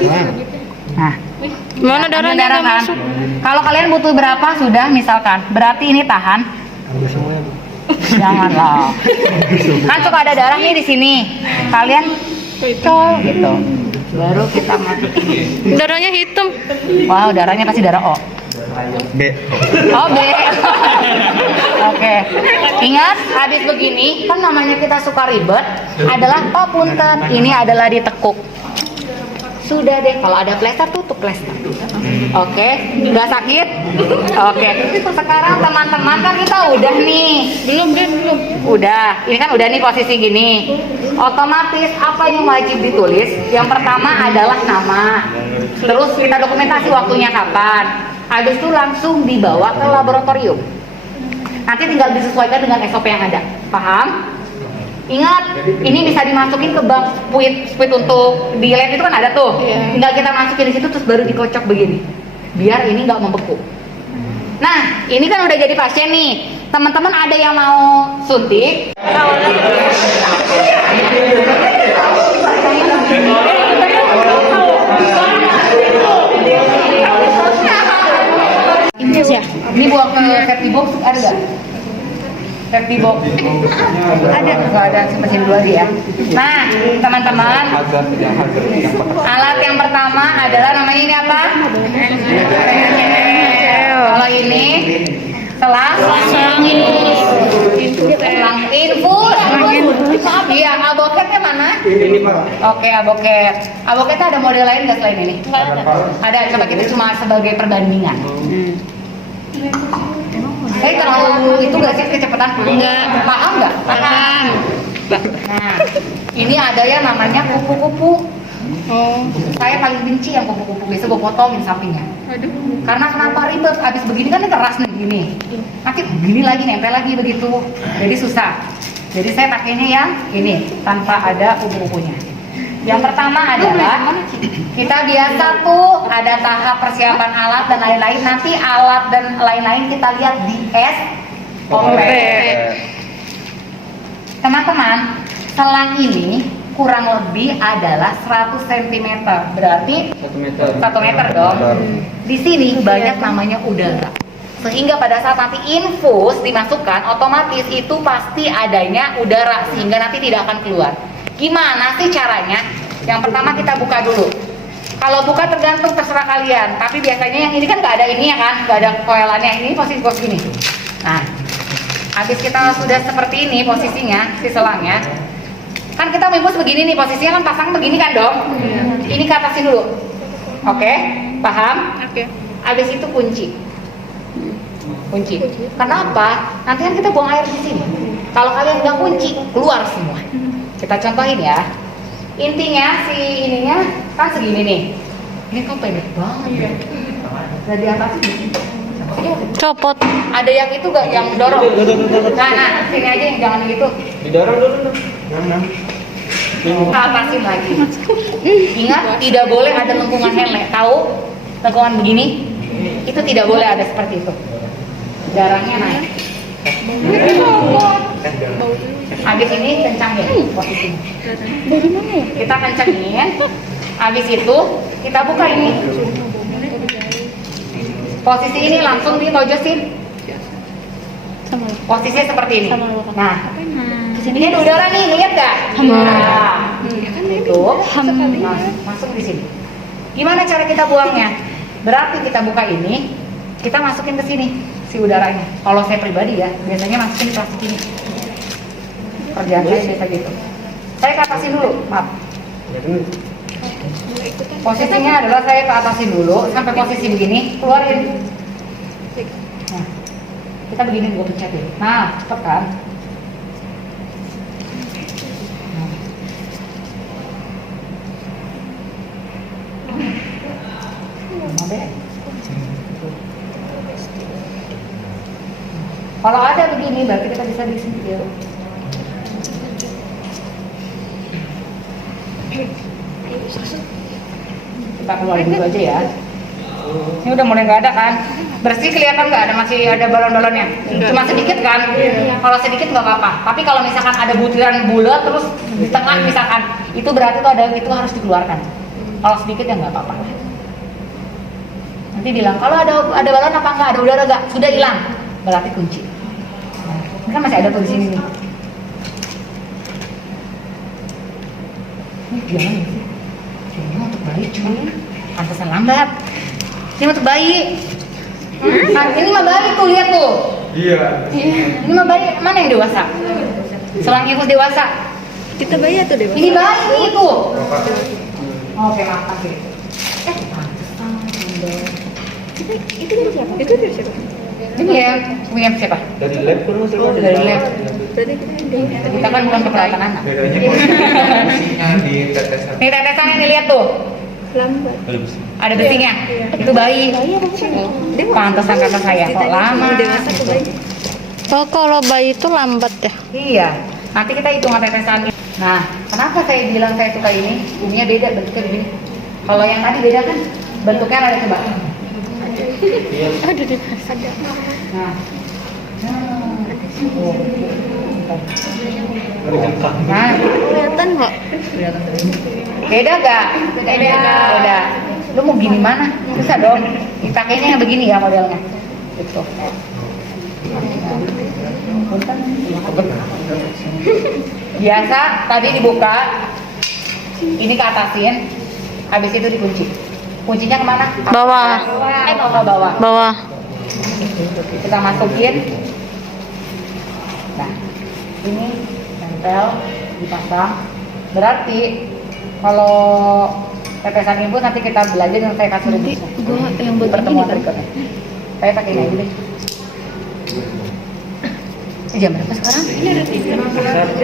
Nah, Mana darahnya darah nggak kan? masuk? Kalau kalian butuh berapa sudah misalkan, berarti ini tahan. Janganlah. Kan suka ada darah nih di sini. Kalian col gitu. Baru kita masukin. Darahnya hitam. Wow, darahnya pasti darah O. B. Oh, B. Oke. Ingat, habis begini, kan namanya kita suka ribet, adalah Pak punten. Ini adalah ditekuk. Sudah deh, kalau ada plester tutup plester. Oke, nggak sakit? Oke. Sekarang teman-teman kan kita udah nih. Belum. Udah, ini kan udah nih posisi gini. Otomatis apa yang wajib ditulis? Yang pertama adalah nama. Terus kita dokumentasi waktunya kapan. Habis itu langsung dibawa ke laboratorium. Nanti tinggal disesuaikan dengan SOP yang ada. Paham? Ingat, ini bisa dimasukin ke bank spuit untuk di lab itu kan ada tuh. Tinggal kita masukin di situ terus baru dikocok begini. Biar ini nggak membeku. Nah, ini kan udah jadi pasien nih. Teman-teman ada yang mau suntik? Ini buat ke safety box ada nggak? Safety box ada, nggak ada mesin dua dia. Nah, teman-teman, alat yang pertama adalah namanya ini apa? Kalau ini selang infus. Iya, aboketnya mana? Ini Pak. Oke, aboket. Aboketnya ada model lain nggak selain ini? Ada. Coba kita cuma sebagai perbandingan. Terlalu itu gak sih kecepatan? Enggak. Paham nggak? Paham. Nah, ini ada yang namanya kupu-kupu. Oh. Saya paling benci yang kupu-kupu. Biasa gue potongin sampingnya. Karena kenapa ribet? Abis begini kan ini keras nih gini. Nanti begini lagi nempel lagi begitu. Jadi susah. Jadi saya pakainya yang ini tanpa ada ubu-ubunya. Yang pertama adalah kita biasa tuh ada tahap persiapan alat dan lain-lain. Nanti alat dan lain-lain kita lihat di SOP. Teman-teman, selang ini kurang lebih adalah 100 cm. Berarti 1 meter dong. Di sini banyak namanya udara. Sehingga pada saat nanti infus dimasukkan, otomatis itu pasti adanya udara sehingga nanti tidak akan keluar. Gimana sih caranya? Yang pertama kita buka dulu. Kalau buka tergantung terserah kalian. Tapi biasanya yang ini kan nggak ada ini ya kan, nggak ada koelannya. Ini posisi gini. Nah, habis kita sudah seperti ini posisinya si selangnya, kan kita infus begini nih posisinya kan pasang begini kan dong. Ini ke atasin dulu. Oke, paham? Oke. Habis itu kunci. Kenapa? Nanti kan kita buang air di sini. Kalau kalian nggak kunci, keluar semua. Kita contohin ya. Intinya si ininya kan segini nih. Ini kok pendek banget. Dari atas ini. Copot. Ada yang itu gak yang dorong? Nah, sini aja yang jangan gitu. Didorong dulu. Atasin lagi. Ingat, tidak boleh ada lengkungan hele. Tahu? Lengkungan begini? Itu tidak boleh ada seperti itu. Darahnya naik. Habis ini kencangin posisinya. Dari mana ya? Kita kencangin. Habis itu kita buka ini. Posisi ini langsung ditojosin. Sama. Posisinya seperti ini. Nah, Kesini. ini ada udara nih, lihat gak? Nah, itu masuk di sini. Gimana cara kita buangnya? Berarti kita buka ini, kita masukin ke sini si udaranya. Kalau saya pribadi ya, biasanya masukin plastik ini. Kerjaan saya biasa gitu. Saya ke atasin dulu, maaf. Posisinya adalah saya ke atasin dulu sampai posisi begini, keluarin. Nah, kita begini gue pencet dulu. Nah, cepet kan? Kalau ada begini, berarti kita bisa disentil. Kita keluarin dulu aja ya. Ini udah mulai nggak ada kan? Bersih kelihatan nggak ada, masih ada balon-balonnya. Cuma sedikit kan? Kalau sedikit nggak apa-apa. Tapi kalau misalkan ada butiran bulat terus di tengah misalkan, itu berarti tuh ada itu harus dikeluarkan. Kalau sedikit ya nggak apa-apa. Nanti bilang kalau ada balon apa nggak, ada udara nggak, sudah hilang, berarti kunci. Nah, ini kan masih ada tuh di sini nih. Ini gimana sih? Ini untuk bayi cuma pantesan lambat. Ini untuk bayi. Ini mah bayi tuh, lihat tuh. Iya. Ini mah bayi, mana yang dewasa? Selang infus dewasa. Kita bayi atau dewasa? Ini bayi itu. Oke, maaf sih. Pantesan lambat. Itu dari siapa? Itu dari siapa? Ini ya punya siapa? Dari lab pun masih Oh, dari lab. Berarti Kita kan bukan keperluan anak. Bedanya posisinya di tetesan. Nih tetesan ini lihat tuh. lambat. Ada besinya. Itu bayi. Bayi apa sih? Pantesan kata saya kok lama. Dewasa ke bayi. Oh, kalau bayi itu lambat ya? Iya. Nanti kita hitung tetesan. Nah, kenapa saya bilang saya suka ini? Umumnya beda bentuknya begini. Kalau yang tadi beda kan bentuknya ada coba. Aduh, ada. Nah. Nah. Nah. Kelihatan nggak? Beda gak? Beda. Lu mau gini mana? Bisa dong. Dipakainya yang begini ya modelnya. Gitu. Biasa tadi dibuka, ini ke atasin, habis itu dikunci. Kuncinya kemana? Bawah. Bawah. Bawah. Kita masukin. Nah, ini tempel, dipasang. Berarti kalau tetesan ibu nanti kita belajar yang saya kasih rumusnya. Gua yang buat Pertemuan ini kan. berikutnya. Saya pakai ini aja deh. Jam berapa sekarang?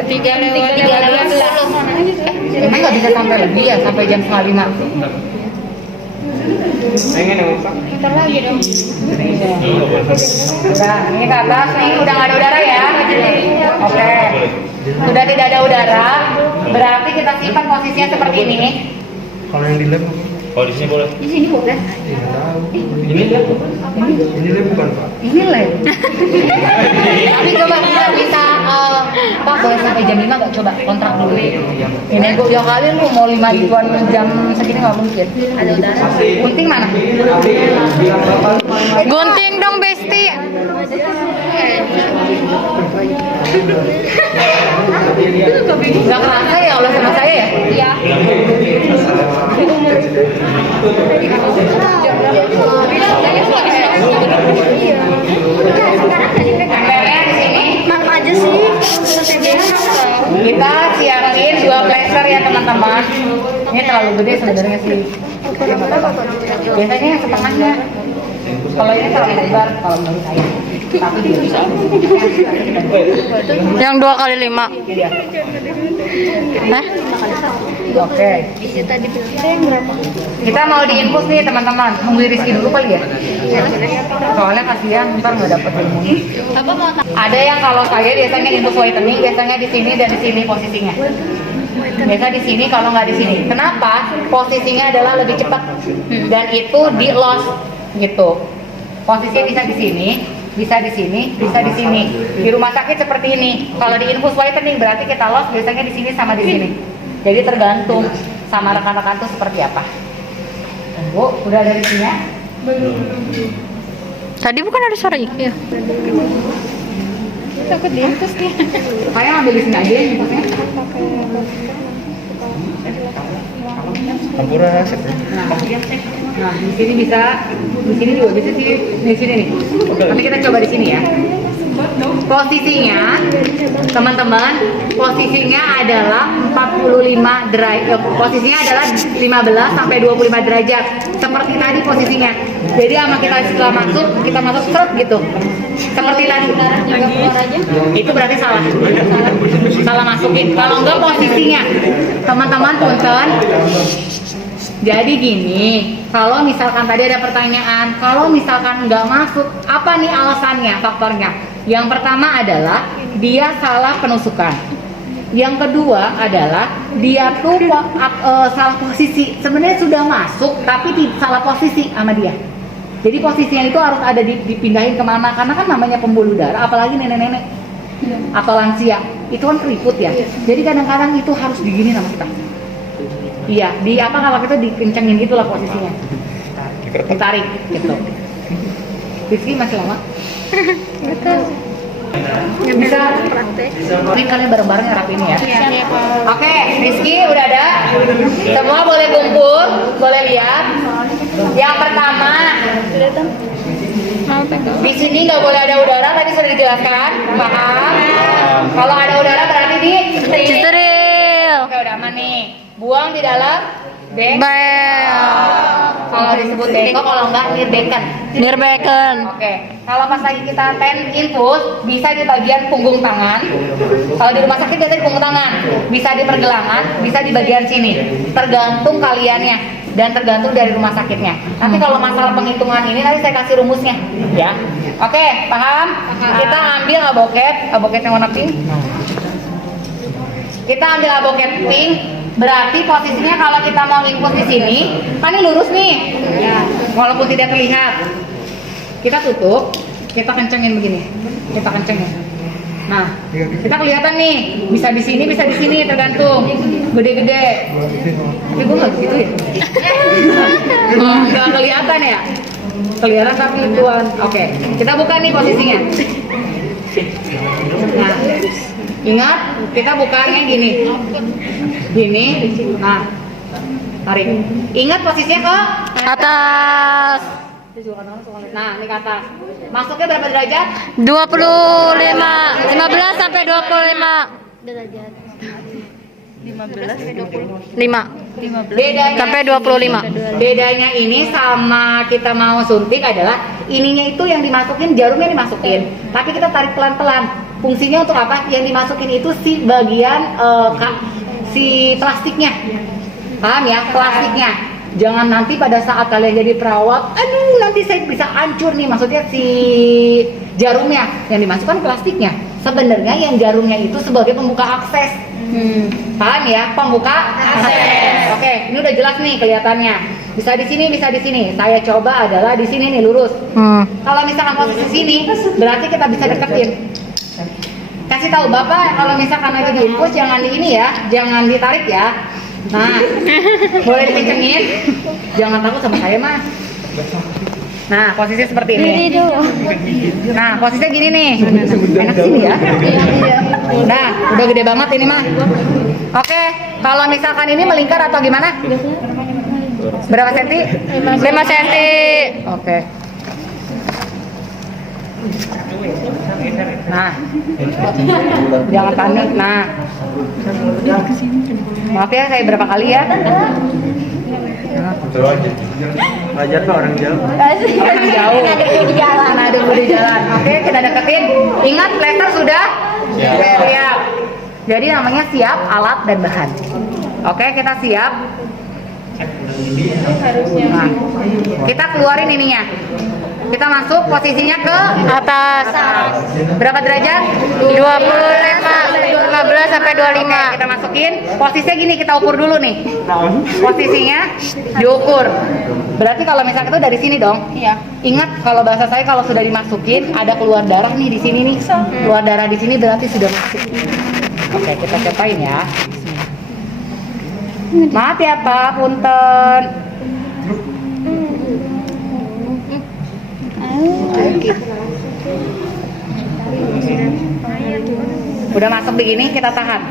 Tiga lewat 13. Emang nggak bisa sampai lebih ya, sampai jam 4:30. Pengen ya, Pak? Bentar lagi dong. Udah, ini ke atas nih, udah nggak ada udara ya. Oke. Sudah tidak ada udara, berarti kita simpan posisinya seperti ini. Kalau yang di lab apa? Kalau di sini boleh. Di sini boleh. Tidak tahu. Ini Ini lab bukan, Pak? Ini lah. Tapi coba kita bisa, Pak boleh sampai jam 5 nggak? Coba kontrak dulu. Ini gue ya kali lu mau 5 ribuan jam segini nggak mungkin. Ada udara. Gunting mana? Gunting dong, Besti. Nggak kerasa ya Allah sama saya ya? Iya. Tempelnya di sini. Maaf aja sih. Kita siapin 2 plaster ya teman-teman. Ini terlalu gede sebenarnya sih. Biasanya yang setengahnya. Kalau ini terlalu lebar kalau menurut saya. Tapi dia bisa. Yang 2 kali 5. Iya. Hah? Oke. Tadi yang berapa? Kita mau diinfus nih teman-teman. Nunggu Rizky dulu kali ya. Soalnya kasihan ntar nggak dapet ilmunya. Apa mau Ada yang kalau saya biasanya infus whitening, biasanya di sini dan di sini posisinya. Biasa di sini kalau nggak di sini. Kenapa? Posisinya adalah lebih cepat dan itu di loss gitu. Posisinya bisa di sini, bisa di sini, bisa di sini. Di rumah sakit seperti ini. Kalau di infus whitening berarti kita loss biasanya di sini sama di sini. Jadi tergantung sama rekan-rekan tuh seperti apa. Bu, udah ada isinya? Tadi bukan ada suara iya. takut diinfus nih? Kayak ngambil di sini aja ya infusnya. Ampura resep. Nah, di sini bisa, di sini juga bisa sih, di sini nih. Nanti kita coba di sini ya. Posisinya, teman-teman, posisinya adalah 45 derajat. Posisinya adalah 15 sampai 25 derajat. Seperti tadi posisinya. Jadi sama kita setelah masuk, kita masuk seret gitu. Seperti tadi. Itu berarti salah. Salah masukin. Kalau enggak posisinya, teman-teman punten. Jadi gini, kalau misalkan tadi ada pertanyaan, kalau misalkan nggak masuk, apa nih alasannya, faktornya? Yang pertama adalah dia salah penusukan. Yang kedua adalah dia tuh salah posisi. Sebenarnya sudah masuk, tapi salah posisi sama dia. Jadi posisinya itu harus ada dipindahin kemana? Karena kan namanya pembuluh darah, apalagi nenek-nenek atau lansia, itu kan keriput ya. Jadi kadang-kadang itu harus digini sama kita. Iya, di apa kalau kita dikencengin gitu lah posisinya. Ditarik gitu. Rizky masih lama? Bisa praktek. ini kalian bareng-bareng ngerapiin ya. Iya. Oke, Rizky udah ada. Semua boleh kumpul, boleh lihat. Yang pertama, di sini nggak boleh ada udara, tadi sudah dijelaskan, paham? Kalau ada udara berarti di Steril. Oke, udah aman nih. Buang di dalam bek. Kalau disebut beko, kalau enggak nirbeken. Nirbeken. Oke. Kalau pas lagi kita infus, bisa di bagian punggung tangan. Kalau di rumah sakit biasanya di punggung tangan, bisa di pergelangan, bisa di bagian sini. Tergantung kaliannya dan tergantung dari rumah sakitnya. Nanti kalau masalah penghitungan ini nanti saya kasih rumusnya, ya. Oke, paham? Kita ambil aboket yang warna pink. Kita ambil aboket pink. Berarti posisinya kalau kita mau infus di sini, kan ini lurus nih. Ya, walaupun tidak terlihat. Kita tutup, kita kencengin begini. Kita kencengin. Nah, kita kelihatan nih, bisa di sini, tergantung. Gede-gede. Tapi gue nggak gitu ya. Nggak kelihatan ya? Kelihatan tapi ituan. Oke, kita buka nih posisinya. Nah, ingat, kita bukanya gini. Gini, nah, tarik. Ingat posisinya kok? Atas. Nah, ini ke atas. Masuknya berapa derajat? 25. 15 sampai 25. Derajat. 5 Bedanya sampai 25. Bedanya ini sama kita mau suntik adalah ininya itu yang dimasukin, jarumnya dimasukin. Tapi kita tarik pelan-pelan. Fungsinya untuk apa? Yang dimasukin itu si bagian si plastiknya. Paham ya? Plastiknya. Jangan nanti pada saat kalian jadi perawat, aduh nanti saya bisa hancur nih. Maksudnya si jarumnya yang dimasukkan plastiknya. Sebenarnya yang jarumnya itu sebagai pembuka akses. Paham ya? Pembuka akses. Oke, ini udah jelas nih kelihatannya. Bisa di sini, bisa di sini. Saya coba adalah di sini nih lurus. Kalau misalkan posisi sini, berarti kita bisa deketin. Kasih tahu Bapak kalau misalkan lagi diinfus jangan di ini ya, jangan ditarik ya. Nah, boleh dikencengin. Jangan takut sama saya mah. Nah, posisi seperti ini. Nah, posisinya gini nih. Enak sini ya. Nah, udah gede banget ini mah. Oke, kalau misalkan ini melingkar atau gimana? Berapa senti? 5 senti. Oke. Nah, jangan panik. Nah, maaf ya saya berapa kali ya. Belajar ke orang jauh. Orang jauh. Ada di jalan. Oke, kita deketin. Ingat plester sudah siap. Jadi namanya siap alat dan bahan. Oke, kita siap. Nah, kita keluarin ininya. Kita masuk posisinya ke Atas. berapa derajat? 15 sampai 25. Oke, kita masukin. Posisinya gini, kita ukur dulu nih. Posisinya diukur. Berarti kalau misalnya itu dari sini dong. Iya. Ingat kalau bahasa saya kalau sudah dimasukin ada keluar darah nih di sini nih. Keluar darah di sini berarti sudah masuk. Oke, kita cobain ya. Maaf ya Pak, punten. Udah masuk begini kita tahan.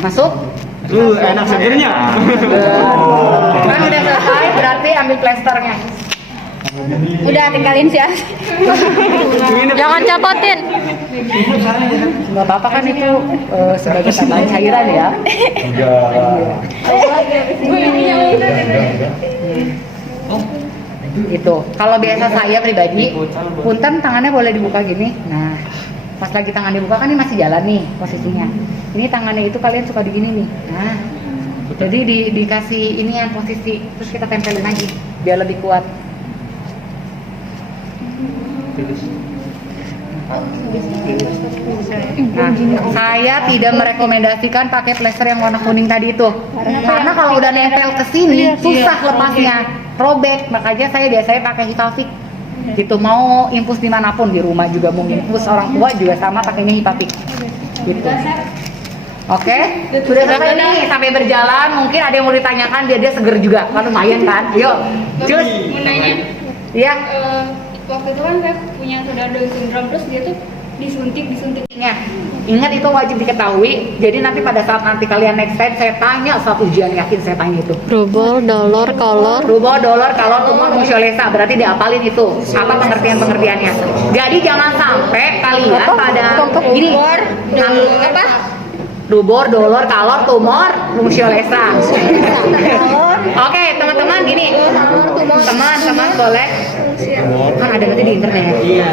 Masuk? Enak segernya. Kan udah selesai, berarti ambil plasternya. Udah tinggalin sih. Jangan copotin. Gak apa-apa kan itu sebagai tambahan cairan ya. Itu. Kalau biasa saya pribadi, punten tangannya boleh dibuka gini. Nah, pas lagi tangan dibuka kan ini masih jalan nih posisinya. Ini tangannya itu kalian suka digini nih. Nah, jadi dikasih ini yang posisi, terus kita tempelin lagi biar lebih kuat. Nah, saya tidak merekomendasikan pakai plester yang warna kuning tadi itu. Karena kalau udah nempel ke sini susah lepasnya, robek. Makanya saya biasanya pakai Hipafik. Gitu, mau infus dimanapun, di rumah juga mau infus, orang tua juga sama pakainya Hipafik. Gitu. Oke, sudah selesai nih, sampai berjalan. Mungkin ada yang mau ditanyakan, dia seger juga, kan lumayan kan? Yuk, cus. Mau nanya, Iya. waktu itu kan saya punya saudara Down syndrome, terus dia tuh disuntiknya. Ingat itu wajib diketahui. Jadi nanti pada saat nanti kalian next time saya tanya saat ujian, yakin saya tanya itu. Rubor, dolor, kolor. Rubor, dolor, kalor, tumor, musyolesa. Berarti diapalin itu. Apa pengertiannya? Jadi jangan sampai kalian pada gini. Apa? Rubor, dolor, kalor, tumor, musyolesa. Oke, teman-teman gini. Teman-teman boleh. Kan ada nanti di internet. Iya.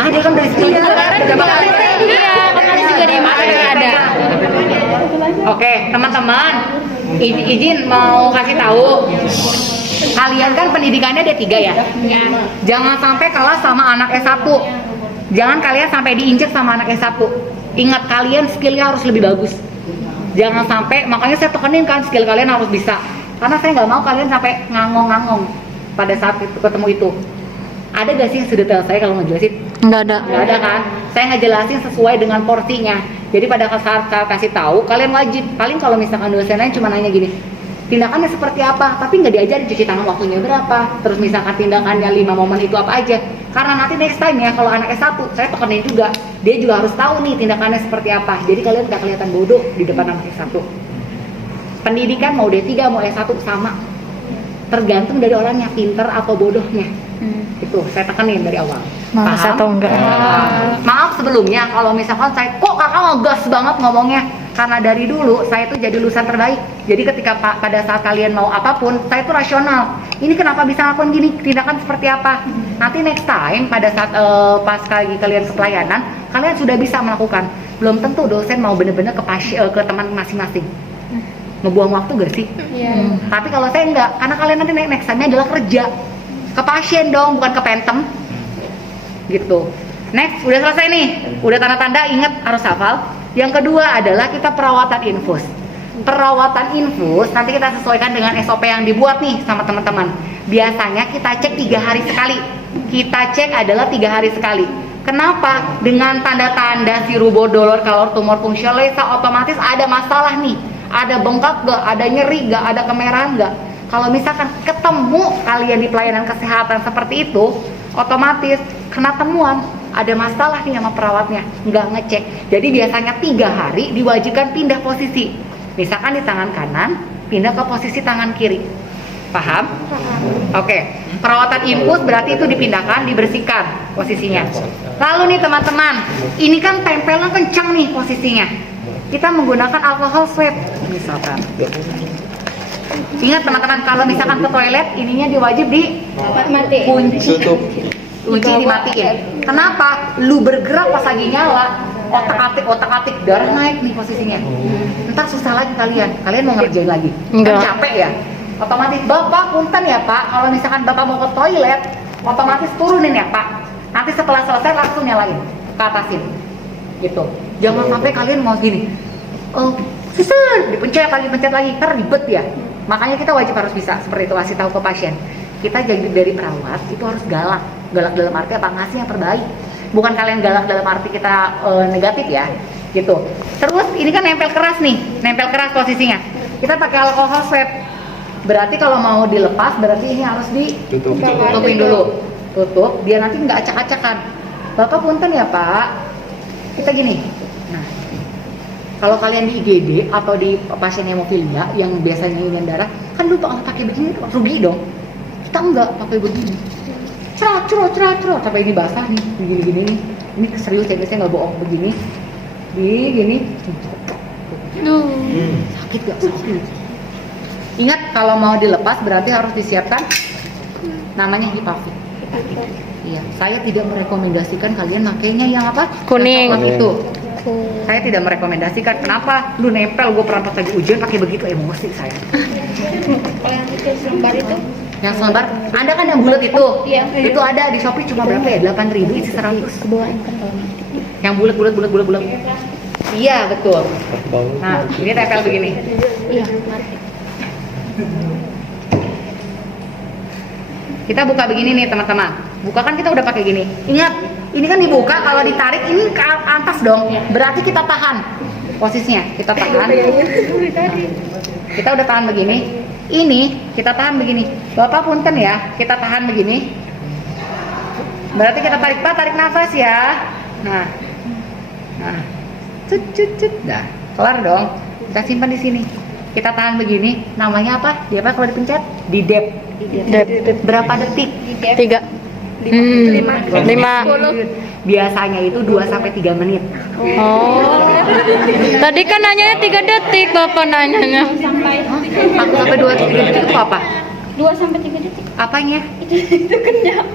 Ada kan dari sini. Iya, kemarin juga di mana ada. Oke, teman-teman, izin mau kasih tahu. Kalian kan pendidikannya ada 3 ya? Jangan sampai kalah sama anak S1. Jangan kalian sampai diinjek sama anak S1. Ingat kalian skillnya harus lebih bagus. Jangan sampai, makanya saya tekenin kan skill kalian harus bisa. Karena saya nggak mau kalian sampai ngangong-ngangong pada saat itu ketemu itu. Ada gak sih yang sedetail saya kalau ngejelasin? Nggak ada. Nggak ada kan? Saya ngejelasin sesuai dengan porsinya. Jadi pada saat kasih tahu, kalian wajib. Paling kalau misalkan dosennya cuma nanya gini, tindakannya seperti apa? Tapi nggak diajarin cuci tangan waktunya berapa. Terus misalkan tindakannya 5 momen itu apa aja. Karena nanti next time ya, kalau anak S1, saya tekenin juga. Dia juga harus tahu nih tindakannya seperti apa. Jadi kalian nggak kelihatan bodoh di depan anak S1. Pendidikan mau D3 mau S1 sama. Tergantung dari orangnya, pinter atau bodohnya. Itu saya tekenin dari awal. Males atau enggak? Maaf sebelumnya kalau misalkan saya kok kakak ngegas banget ngomongnya, Karena dari dulu saya tuh jadi lulusan terbaik. Jadi ketika pada saat kalian mau apapun, saya tuh rasional. Ini kenapa bisa lakukan gini? Tindakan seperti apa? Nanti next time pada saat pas kalian ke pelayanan, kalian sudah bisa melakukan. Belum tentu dosen mau bener-bener ke teman masing-masing. Ngebuang waktu gak sih? Iya. Tapi kalau saya enggak, karena kalian nanti next time-nya adalah kerja. Ke pasien dong, bukan ke pentem. Gitu. Next, udah selesai nih. Udah tanda-tanda, ingat harus hafal. Yang kedua adalah kita perawatan infus. Perawatan infus nanti kita sesuaikan dengan SOP yang dibuat nih sama teman-teman. Biasanya kita cek 3 hari sekali. Kita cek adalah 3 hari sekali. Kenapa? Dengan tanda-tanda si rubodolor kalau tumor fungsionalisa otomatis ada masalah nih. Ada bengkak gak? Ada nyeri gak? Ada kemerahan gak? Kalau misalkan ketemu kalian di pelayanan kesehatan seperti itu, otomatis kena temuan ada masalah nih sama perawatnya, nggak ngecek. Jadi biasanya 3 hari diwajibkan pindah posisi. Misalkan di tangan kanan, pindah ke posisi tangan kiri. Paham? Oke. Perawatan infus berarti itu dipindahkan, dibersihkan posisinya. Lalu nih teman-teman, ini kan tempelnya kencang nih posisinya. Kita menggunakan alkohol swab misalkan. Ingat teman-teman, kalau misalkan ke toilet, ininya diwajib di Mati. kunci. Kunci dimatiin. Kenapa? Lu bergerak pas lagi nyala, otak-atik darah naik nih posisinya. Ntar susah lagi kalian mau ngerjain lagi. Enggak. Kan capek ya. Otomatis Bapak punten ya Pak, kalau misalkan Bapak mau ke toilet, otomatis turunin ya Pak. Nanti setelah selesai langsung nyalain, ke atasin. Gitu. Jangan sampai kalian mau gini. Oh, susun, dipencet lagi, kan ribet ya. Makanya kita wajib harus bisa seperti itu, kasih tahu ke pasien. Kita jadi dari perawat itu harus galak dalam arti apa, ngasih yang terbaik. Bukan kalian galak dalam arti kita negatif ya, gitu. Terus ini kan nempel keras nih, nempel keras posisinya. Kita pakai alkohol swab. Berarti kalau mau dilepas, berarti ini harus ditutupin dulu. Tutup, biar nanti nggak acak-acakan. Bapak punten ya Pak, kita gini. Nah, kalau kalian di IGD atau di pasien hemofilia yang biasanya ingin darah, kan lupa kalau pakai begini rugi dong. Kita enggak pakai begini. Cerot, sampai ini basah nih, begini nih. Ini serius ya, saya nggak bohong begini. Begini. Sakit gak? Sakit. Ingat kalau mau dilepas berarti harus disiapkan namanya hipafit. Iya, saya tidak merekomendasikan kalian makainya yang apa? Kuning. Yang itu. Saya tidak merekomendasikan. Kenapa? Lu nempel, gue pernah pas lagi ujian pakai begitu, emosi saya. Kalau yang kecil selembar itu, Yang selembar, Anda kan yang bulat itu? Iya. Itu ada di Shopee cuma berapa ya? 8.000 isi 100. Yang bulat. Iya, betul. Nah, ini tempel begini. Iya. Kita buka begini nih teman-teman. Buka kan kita udah pakai gini. Ingat, ini kan dibuka, kalau ditarik ini ke atas dong. Berarti kita tahan posisinya. Kita tahan. Kita udah tahan begini. Ini kita tahan begini. Bapak punten ya, kita tahan begini. Berarti kita tarik Pak, tarik nafas ya. Nah. Cut. Nah, kelar dong. Kita simpan di sini. Kita tahan begini. Namanya apa? Dia apa kalau dipencet? Di dep. Berapa detik? 3. 5. Biasanya itu 2-3 menit. Oh. Tadi kan nanyanya 3 detik, Bapak nanyanya. Aku sampai 2-3 detik itu apa? 2-3 detik. Apanya? Itu kenyang.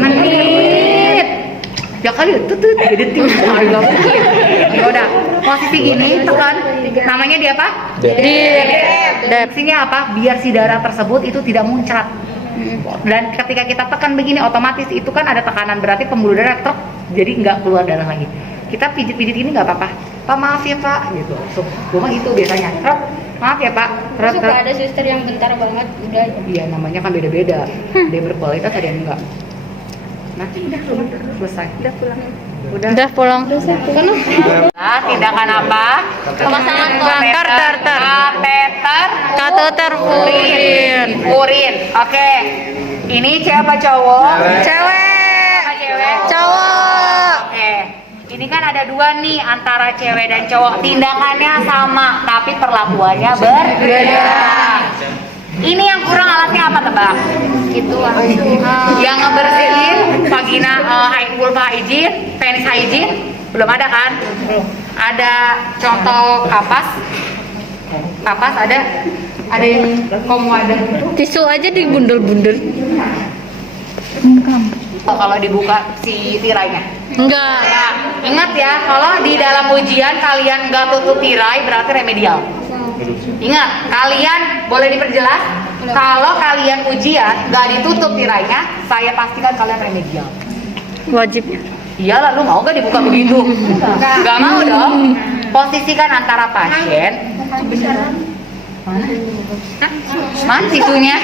Menit. Ya kali itu 3 detik. Ya udah, posisi gini tekan. Namanya dia apa? Fungsinya apa? Biar si darah tersebut itu tidak muncrat. Dan ketika kita tekan begini, otomatis itu kan ada tekanan, berarti pembuluh darah jadi nggak keluar darah lagi. Kita pijit-pijit ini nggak apa-apa. Pak maaf ya Pak, gitu. Gue mah gitu biasanya. Maaf ya Pak. Suka ada suster yang bentar banget, udah aja. Iya, namanya kan beda-beda. Ada yang berkualitas, ada yang enggak. Nah, udah selesai. Udah pulang. Nah, tindakan apa? Pemasangan kateter urin. Oke. Ini cewek apa cowok? Cewek. Cowok. Oke. Ini kan ada 2 nih antara cewek dan cowok. Tindakannya sama, tapi perlakuannya berbeda. Ini yang kurang alatnya apa tebak? Itu yang ngebersihin vagina, vulva hygiene, penis hygiene belum ada kan? ada contoh kapas ada yang kamu ada. Tisu aja dibundel-bundel. Kalau dibuka si tirainya. Enggak. Ya, ingat ya, kalau di dalam ujian kalian nggak tutup tirai berarti remedial. Ingat, kalian boleh diperjelas. Kalau kalian ujian nggak ditutup tirainya, saya pastikan kalian remedial. Wajibnya. Iyalah, lu mau gak dibuka begitu? Gak mau dong. Posisikan antara pasien. Mana? Hah? Mana tisunya?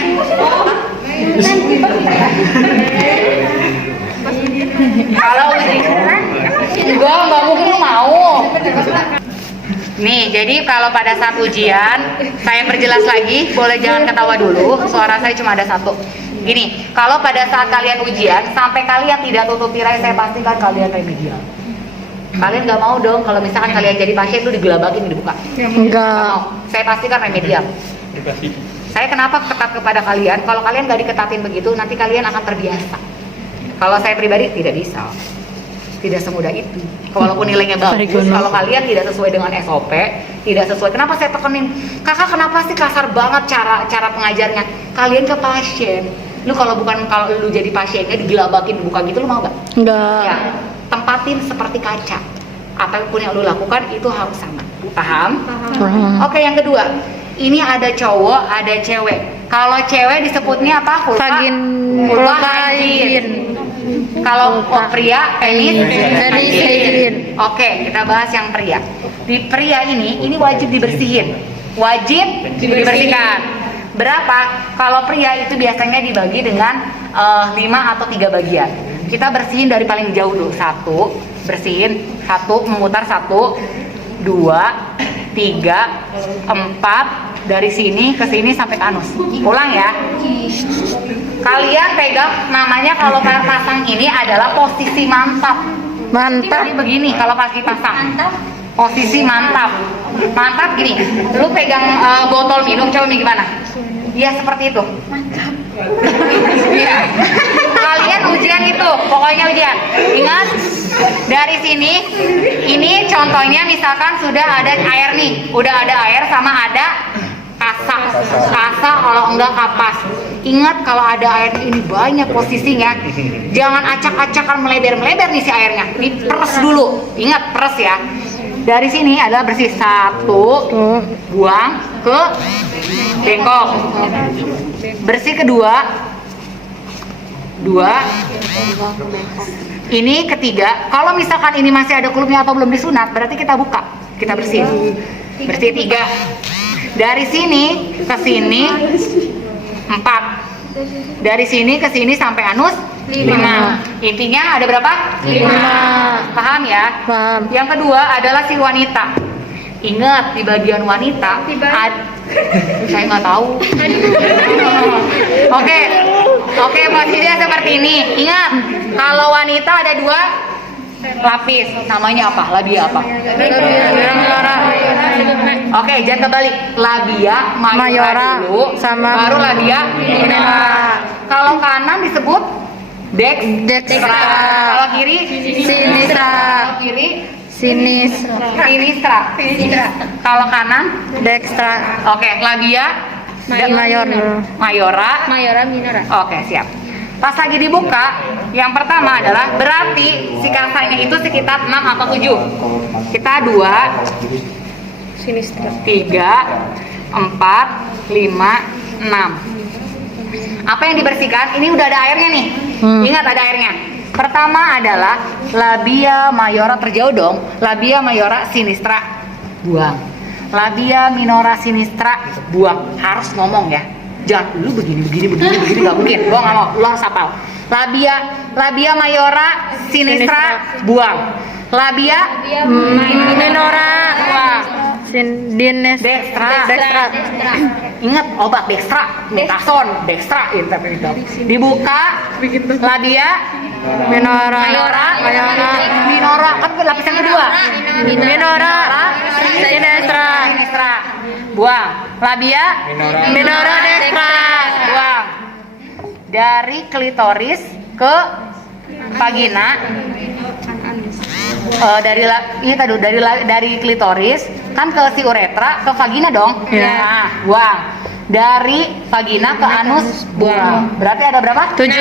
Kalau enggak mungkin lu mau. Nih, jadi kalau pada saat ujian, saya perjelas lagi, boleh jangan ketawa dulu, suara saya cuma ada satu. Gini, kalau pada saat kalian ujian, sampai kalian tidak tutup tirai, saya pastikan kalian remedial. Kalian gak mau dong, kalau misalkan kalian jadi pasien, itu digelabakin, dibuka. Enggak. Saya pastikan remedial. Saya kenapa ketat kepada kalian, kalau kalian gak diketatin begitu, nanti kalian akan terbiasa. Kalau saya pribadi, tidak bisa. Tidak semudah itu. Walaupun nilainya bagus, kalau kalian tidak sesuai dengan SOP, tidak sesuai. Kenapa saya tekenin? Kakak, kenapa sih kasar banget cara pengajarnya? Kalian ke pasien. Lu kalau lu jadi pasiennya digelabakin dibuka gitu, lu mau gak? Enggak. Ya, tempatin seperti kaca. Apapun yang lu lakukan itu harus sama. Paham? Oke, yang kedua. Ini ada cowok, ada cewek. Kalau cewek disebutnya apa? Vulva hygiene. Kalau pria, penis hygiene. Oke, kita bahas yang pria. Di pria ini wajib dibersihin. Wajib dibersihkan. Berapa? Kalau pria itu biasanya dibagi dengan 5 atau 3 bagian. Kita bersihin dari paling jauh dulu. 1, bersihin. 1, memutar 1, 2, 3, 4. Dari sini ke sini sampai ke anus. Ulang ya. Kalian pegang, namanya kalau pasang ini adalah posisi mantap. Mantap. Jadi begini kalau pas dipasang. Posisi mantap. Mantap gini. Lu pegang botol minum, coba gimana? Iya, seperti itu. Mantap. Iya. Kalian ujian itu, pokoknya ujian. Ingat, dari sini, ini contohnya misalkan sudah ada air nih, udah ada air sama ada kasa kalau enggak kapas. Ingat, kalau ada air ini banyak posisinya, jangan acak-acakan melebar-melebar nih si airnya. Diperes dulu. Ingat, peres ya. Dari sini adalah bersih. 1, buang ke bengkok. Bersih kedua, 2. Ini ketiga. Kalau misalkan ini masih ada kulupnya atau belum disunat, berarti kita buka, kita bersihin. Bersih 3. Dari sini ke sini 4. Dari sini ke sini sampai anus 5. Intinya ada berapa? 5. Paham ya? Paham. Yang kedua adalah si wanita. Ingat, di bagian wanita saya nggak tahu. Oke, posisinya seperti ini. Ingat, kalau wanita ada 2 lapis. Namanya apa? Labia apa? Oke, jangan kebalik. Labia mayora dulu, sama baru labia minora. Kalau kanan disebut dextra. Kalau kiri sinistra. Kalau kiri sinistra. Kalau kanan Dextra. Oke, labia mayora minora. Oke, siap. Pas lagi dibuka, yang pertama adalah berarti si kasanya itu sekitar 6 atau 7. Kita 2, 3, 4, 5, 6. Apa yang dibersihkan? Ini udah ada airnya nih. Ingat, ada airnya. Pertama adalah labia mayora, terjauh dong. Labia mayora sinistra, buang. Labia minora sinistra, buang. Harus ngomong ya. Jangan lu begini nggak mungkin. Gua nggak mau. Lu harus hafal. Labia mayora sinistra, buang. Labia minora, buang. Dextra. Ingat, obat dextra, metason, dextra, dibuka. Labia minora kan lapis yang kedua. Minora sinistra, buang. Labia minora dextra, buang. Dari klitoris ke vagina dari klitoris kan ke si uretra ke vagina dong. Iya. Nah, buang. Dari vagina ke anus buang. Berarti ada berapa? 7. 6.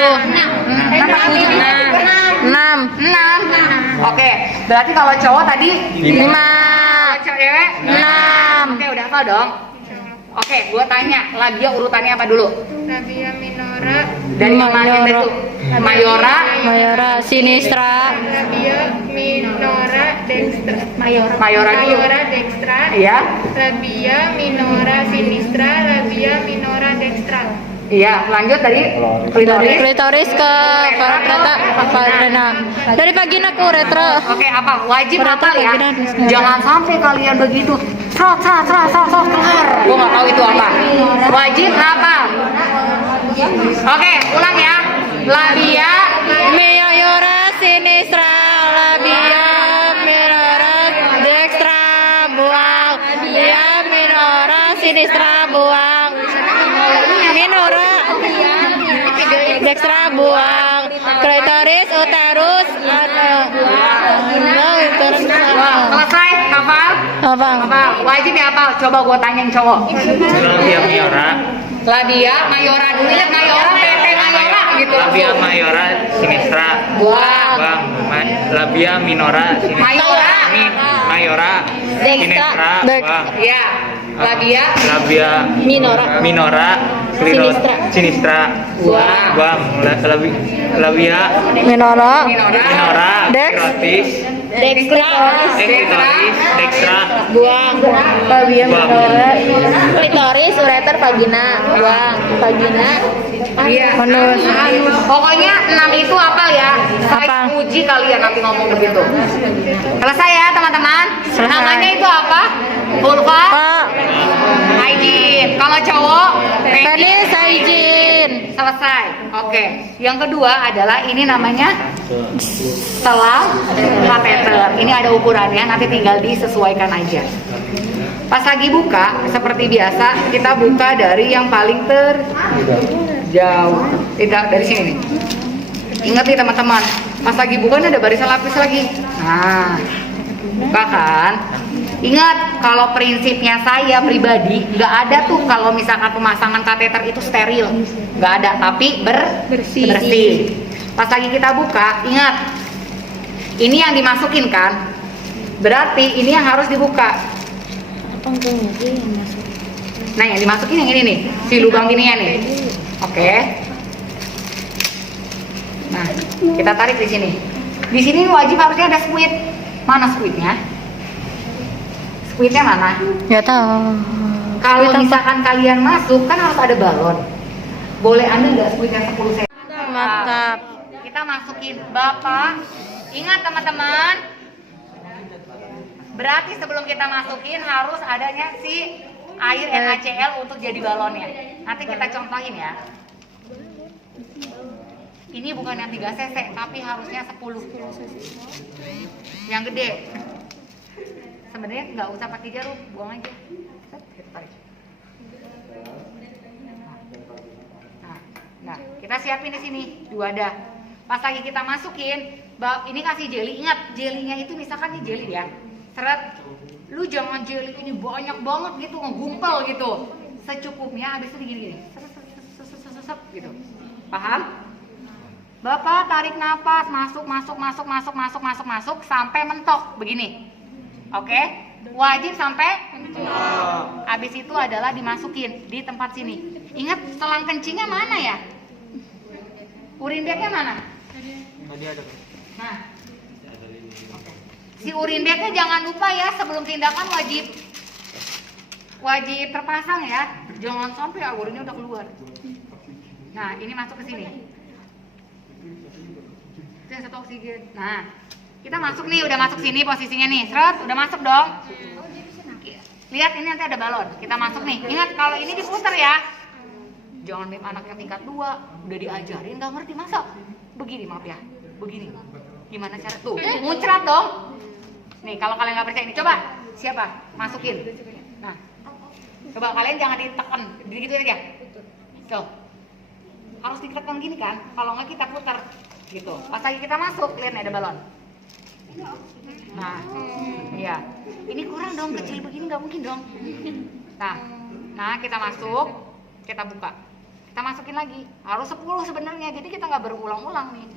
Oke, berarti kalau cowok tadi 5. kalau cewek 6. Oke, udah hafal dong. Oke, gua tanya, labia urutannya apa dulu? Labia minora, Dari mana itu? Mayora, Mayora, sinistra. labia minora dextra. Mayora dulu. Mayora dextra, Iya. labia minora sinistra, labia minora dextra. Iya, lanjut tadi Dari klitoris. klitoris ke uretra, vagina. Dari vagina ke uretra. Oke, apa? Wajib Uretra, hafal ya. vagina, anus. Jangan sampai kalian begitu. Keluar. Gua nggak tahu itu apa. Wajib hafal. Oke, ulang ya. Labia, Mayora, sinistra, labia minora dextra, buang. Labia minora, sinistra, buang. Minora, dextra, buang. Klitoris, uterus, selesai hafal. apa? Hafal. Wajib ya hafal. Coba gua tanyain cowok. Labia mayora. Labia, mayora dulu ya, mayora, PT mayora gitu. Labia mayora sinistra. Buang. Bang. Labia minora sinistra. Mayora. Mayora sinistra. Dek. Bang. Ya. Labia, Labia minora sinistra. buang. Bang. Labia Minora, minora Dex. klitoris. dextra, Klitoris dextra. buang. Labia minora. Klitoris, ureter, vagina, buang. Vagina, Iya. anus. Pokoknya 6 itu apa ya? Saya Apa? uji kalian nanti ngomong begitu. Selesai ya teman-teman? Selesai. Namanya itu apa? Vulva, Pak, hygiene. Kalau cowok, penis, hygiene. Selesai. Oke. Yang kedua adalah ini namanya selang kateter. Ini ada ukurannya, nanti tinggal disesuaikan aja. Pas lagi buka, seperti biasa, kita buka dari yang paling terjauh. Tidak, dari sini nih. Ingat nih teman-teman, pas lagi buka ini ada barisan lapis lagi. Nah, buka kan? Ingat, kalau prinsipnya saya pribadi, nggak ada tuh kalau misalkan pemasangan kateter itu steril. Nggak ada, tapi bersih. Pas lagi kita buka, ingat, ini yang dimasukin kan? Berarti ini yang harus dibuka. Nah, yang dimasukin yang ini nih, si lubang ini ya nih. Oke. Nah, kita tarik di sini. Di sini wajib harusnya ada squid. Mana squidnya? Squidnya mana? Nggak tahu. Kalau misalkan kalian masuk, kan harus ada balon. Boleh Anda nggak squidnya 10 cm? Mantap. Kita masukin. Bapak, ingat teman-teman. Berarti sebelum kita masukin harus adanya si air NaCl untuk jadi balonnya. Nanti kita contohin ya. Ini bukan yang 3 cc, tapi harusnya 10. Yang gede. Sebenarnya nggak usah pakai jarum, buang aja. Kita tarik. Nah, kita siapin di sini 2 wadah. Pas lagi kita masukin, ini kasih jelly. Ingat, jelinya itu misalkan ini jelly ya. Seret, lu jangan jelly ini banyak banget gitu, ngegumpal gitu. Secukupnya, habis itu gini-gini. Sep gitu. Paham? Bapak tarik napas, masuk sampai mentok begini. Oke? Wajib sampai mentok. Habis itu adalah dimasukin di tempat sini. Ingat, selang kencingnya mana ya? Urin bagnya mana? Tadi ada. Nah, si urin bagnya jangan lupa ya, sebelum tindakan wajib terpasang ya. Jangan sampai urinnya udah keluar. Nah, ini masuk ke sini. Itu yang 1 oksigen. Nah, kita masuk nih, udah masuk sini posisinya nih. Seret, udah masuk dong. Lihat ini nanti ada balon. Kita masuk nih. Ingat kalau ini diputer ya. Jangan nih anak yang tingkat 2 udah diajarin nggak ngerti masa begini, maaf ya, begini. Gimana cara tuh? Muncrat dong. Nih kalau kalian nggak percaya ini, coba siapa masukin. Nah, coba kalian jangan ditekan, gitu aja. Tuh, harus ditekan gini kan? Kalau nggak kita putar, gitu. Pas lagi kita masuk, lihat nih ada balon. Nah, iya. Ini kurang dong, kecil begini nggak mungkin dong. Nah, kita masuk, kita buka. Kita masukin lagi. Harus 10 sebenarnya, jadi kita nggak berulang-ulang nih.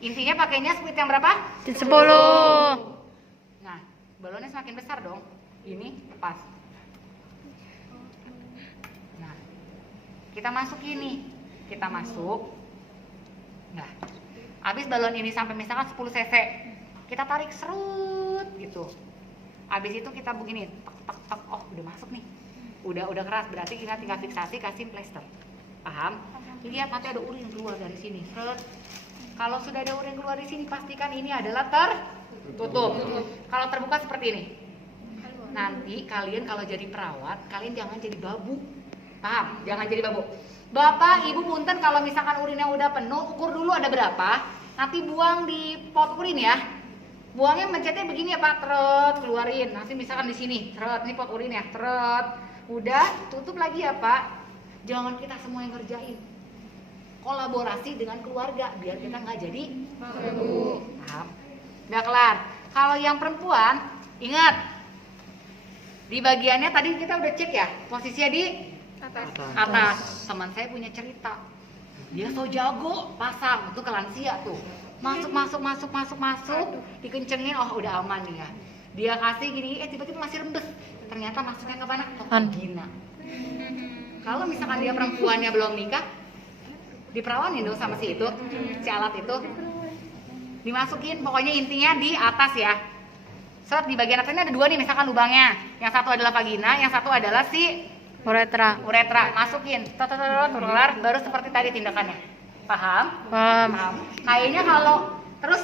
Intinya pakainya speed yang berapa? 10. Nah, balonnya semakin besar dong. Ini pas. Nah, kita masuk ini. Kita masuk. Nah, habis balon ini sampai misalkan 10 cc, kita tarik serut gitu. Habis itu kita begini, tek tek tek. Oh, udah masuk nih. Udah keras, berarti kita tinggal fiksasi, kasih plester. Paham? Lihat nanti ada urin keluar dari sini. Serut. Kalau sudah ada urin keluar di sini, pastikan ini adalah tertutup. Kalau terbuka seperti ini. Nanti kalian kalau jadi perawat, kalian jangan jadi babu. Paham? Jangan jadi babu. Bapak, Ibu punten kalau misalkan urinnya udah penuh, ukur dulu ada berapa. Nanti buang di pot urin ya. Buangnya mencetnya begini ya Pak, teret, keluarin. Nanti misalkan di sini, teret, ini pot urin ya, teret. Udah, tutup lagi ya Pak. Jangan kita semua yang ngerjain. Kolaborasi dengan keluarga biar kita nggak jadi babu. Paham? Udah kelar. Kalau yang perempuan, ingat di bagiannya tadi kita udah cek ya, posisinya di atas. Teman saya punya cerita, dia so jago pasang itu ke lansia tuh, masuk, dikencengin, oh udah aman nih ya. Dia kasih gini, tiba-tiba masih rembes. Ternyata masuknya ke mana? Ke vagina. Kalau misalkan dia perempuannya belum nikah, diperawanin dong sama si alat itu, dimasukin. Pokoknya intinya di atas ya. Set di bagian atas ini ada 2 nih, misalkan lubangnya. Yang satu adalah vagina, yang satu adalah si uretra. Masukin, keluar, baru seperti tadi tindakannya. Paham? Paham. Kayaknya kalau terus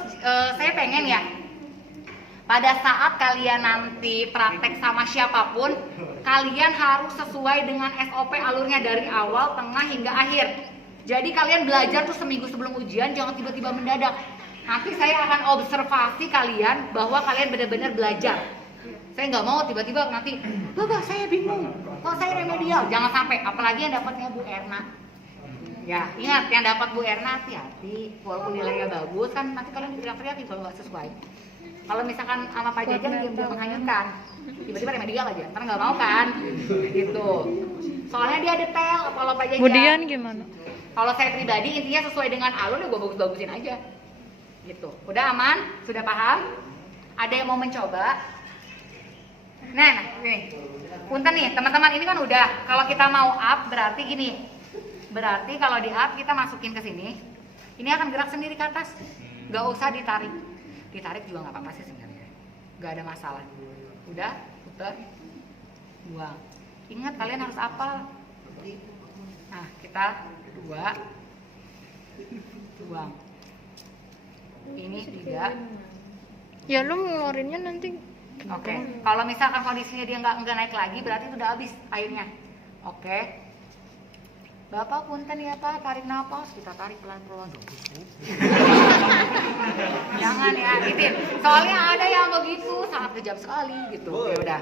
saya pengen ya, pada saat kalian nanti praktek sama siapapun, kalian harus sesuai dengan SOP alurnya dari awal, tengah hingga akhir. Jadi kalian belajar tuh seminggu sebelum ujian, jangan tiba-tiba mendadak. Nanti saya akan observasi kalian bahwa kalian benar-benar belajar. Saya nggak mau tiba-tiba nanti, Bapak saya bingung, kok saya remedial. Jangan sampai, apalagi yang dapatnya Bu Erna. Ya, ingat yang dapat Bu Erna hati-hati. Walaupun nilainya bagus kan nanti kalian diteriak-teriakin kalau nggak sesuai. Kalau misalkan sama Pak Jajan dia menghanyutkan, tiba-tiba remedial aja, karena nggak mau kan, gitu. Soalnya dia detail, kalau Pak Jajan. Kemudian gimana? Kalau saya pribadi intinya sesuai dengan alur ya gue bagus-bagusin aja, gitu. Udah aman? Sudah paham? Ada yang mau mencoba? Nah, nih, punten nih teman-teman, ini kan udah. Kalau kita mau up berarti gini. Berarti kalau di up kita masukin ke sini, ini akan gerak sendiri ke atas. Gak usah ditarik. Ditarik juga nggak apa-apa sih sebenarnya. Gak ada masalah. Udah, putar, buang. Ingat kalian harus hafal. Nah, kita buang. Ini tidak. Ya lu ngeluarinnya nanti. Oke. Kalau misalkan kondisinya dia nggak naik lagi, berarti itu udah habis airnya. Oke. Bapak punten ya Pak, tarik nafas, kita tarik pelan-pelan. Jangan ya, gitu. Soalnya ada yang begitu, sangat kejam sekali gitu. Ya udah.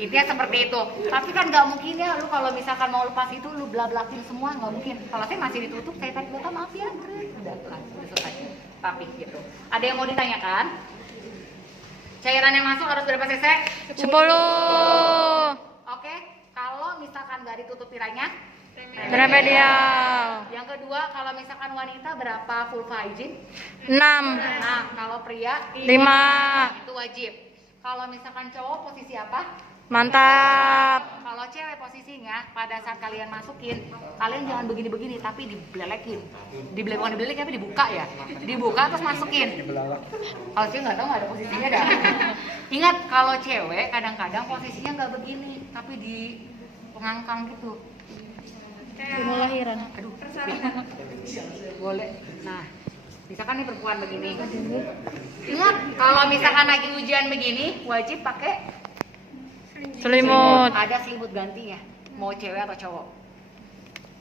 Intinya seperti itu. Tapi kan nggak mungkin ya, lu kalau misalkan mau lepas itu lu blak-blakin semua, nggak mungkin. Kalau saya masih ditutup, saya tarik Bapak maaf ya, udah selesai. Tapi gitu. Ada yang mau ditanyakan? Cairan yang masuk harus berapa cc? 10. Oke. Kalau misalkan nggak ditutup tirainya? Remedial. Yang kedua, kalau misalkan wanita berapa vulva hygiene? 6. Nah, kalau pria 5. itu wajib. Kalau misalkan cowok posisi apa? Mantap. Kalau cewek posisinya pada saat kalian masukin, kalian jangan begini-begini tapi dibelekin. Bukan dibelekin tapi dibuka ya. Dibuka terus masukin. Kalau cewek nggak tahu nggak ada posisinya dah. Ingat kalau cewek kadang-kadang posisinya nggak begini tapi di pengangkang gitu. Mau lahiran. Aduh, boleh. Nah, misalkan nih perempuan begini. Ingat, kalau misalkan lagi ujian begini, wajib pakai Selimut. Ada selimut gantinya, mau cewek atau cowok.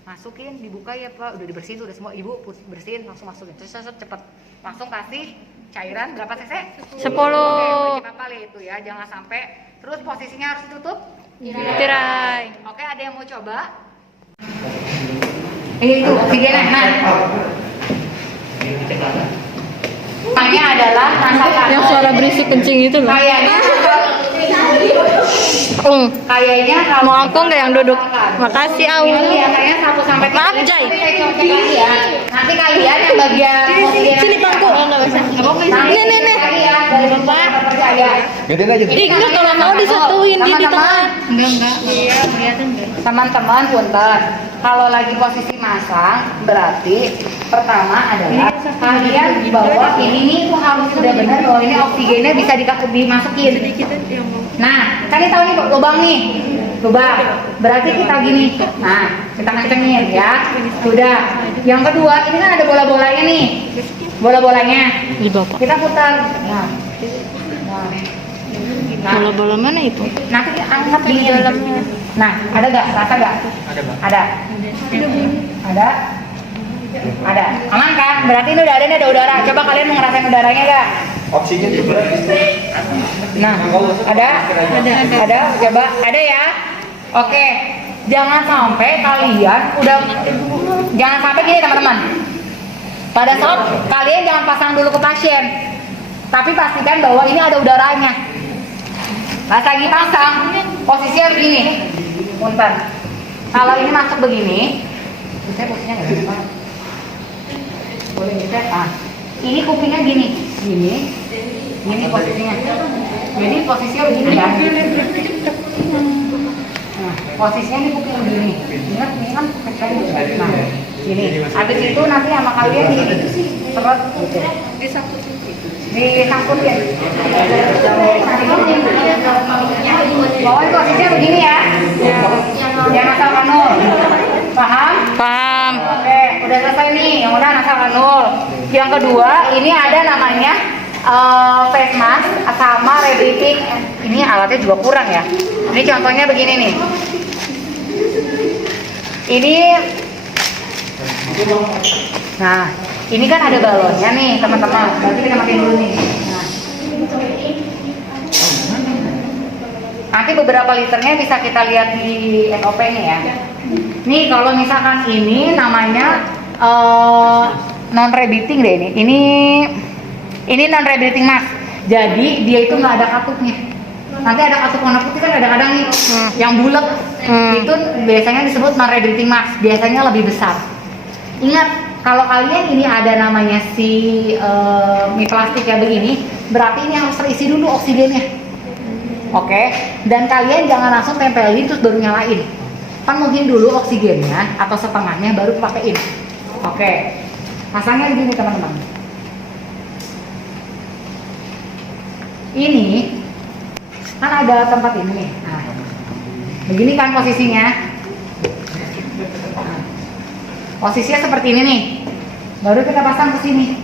Masukin, dibuka ya Pak, udah dibersihin tuh, udah semua. Ibu bersihin, langsung masukin. Terus cepet, langsung kasih cairan berapa cc? 10. Oke, wajib apa itu ya, jangan sampai. Terus posisinya harus ditutup. Tirai. Oke, ada yang mau coba? Itu oksigennya. Nah, Namanya adalah nasal kanul. Yang suara berisik kencing itu loh. Kayaknya kayaknya kalau Mau aku nggak yang duduk? Makasih Au. Iya, kayaknya 1 sampai 3. Maaf, Jai. Nanti kalian yang bagian Sini bangku. Oh, nggak bisa. Nih. Kalian dari bapak percaya. Ih, enggak kalau mau disatuin dia di tengah. Enggak. Iya, kelihatan enggak? Teman-teman, punten. Kalau lagi posisi masang, berarti pertama adalah kalian bawa ini nih tuh harus sudah benar bahwa ini oksigennya bisa dimasukin. Nah, kalian tahu nih lubang nih, lubang. Berarti kita gini. Nah, kita kencengin ya. Sudah. Yang kedua, ini kan ada bola-bolanya nih. Bola-bolanya. Di bapak. Kita putar. Nah. Bola-bola mana itu? Nanti angkat di dalamnya. Nah, ada gak? Rasa gak? Ada, Pak. Ada. Ada. Ada. Aman kan? Berarti ini udah ada, ini ada udara. Coba kalian mau ngerasain udaranya gak? Oksigen juga. Nah, ada? Ada. Coba. Ada ya? Oke. Jangan sampai kalian jangan sampai gini teman-teman. Pada saat kalian jangan pasang dulu ke pasien. Tapi pastikan bahwa ini ada udaranya. Pas lagi pasang, posisinya begini. Punten. Kalau ini masuk begini, saya posisinya nggak bisa. Boleh diset. Ah, ini kupingnya gini, gini posisinya. Jadi posisinya begini ya. Nah, posisinya di kuping begini. Ingat, ini kan kecil. Nah, ini. Habis itu nanti sama kalian ini terus gitu. Disangkutin. Bawah posisinya begini ya. Yang nasal kanul. Paham? Paham. Oke, udah selesai nih. Yang udah nasal kanul. Yang kedua, ini ada namanya face mask sama rebreathing. Ini alatnya juga kurang ya. Ini contohnya begini nih. Ini nah, ini kan ada balonnya nih teman-teman. Berarti kita matiin dulu nih. Nah. Nanti beberapa liternya bisa kita lihat di NOP-nya ya. Nih kalau misalkan ini namanya non rebreathing deh ini. Ini non rebreathing mask. Jadi dia itu nggak ada katupnya. Nanti ada katup warna putih kan kadang-kadang nih yang bulat. Itu biasanya disebut non rebreathing mask. Biasanya lebih besar. Ingat, kalau kalian ini ada namanya si mie plastik kayak begini, berarti ini harus terisi dulu oksigennya. Oke, dan kalian jangan langsung tempelin terus baru nyalain. Penuhin dulu oksigennya atau setengahnya baru pakein. Oke, pasangnya begini teman-teman. Ini kan ada tempat ini nih. Nah, begini kan posisinya. Posisinya seperti ini nih. Baru kita pasang ke sini.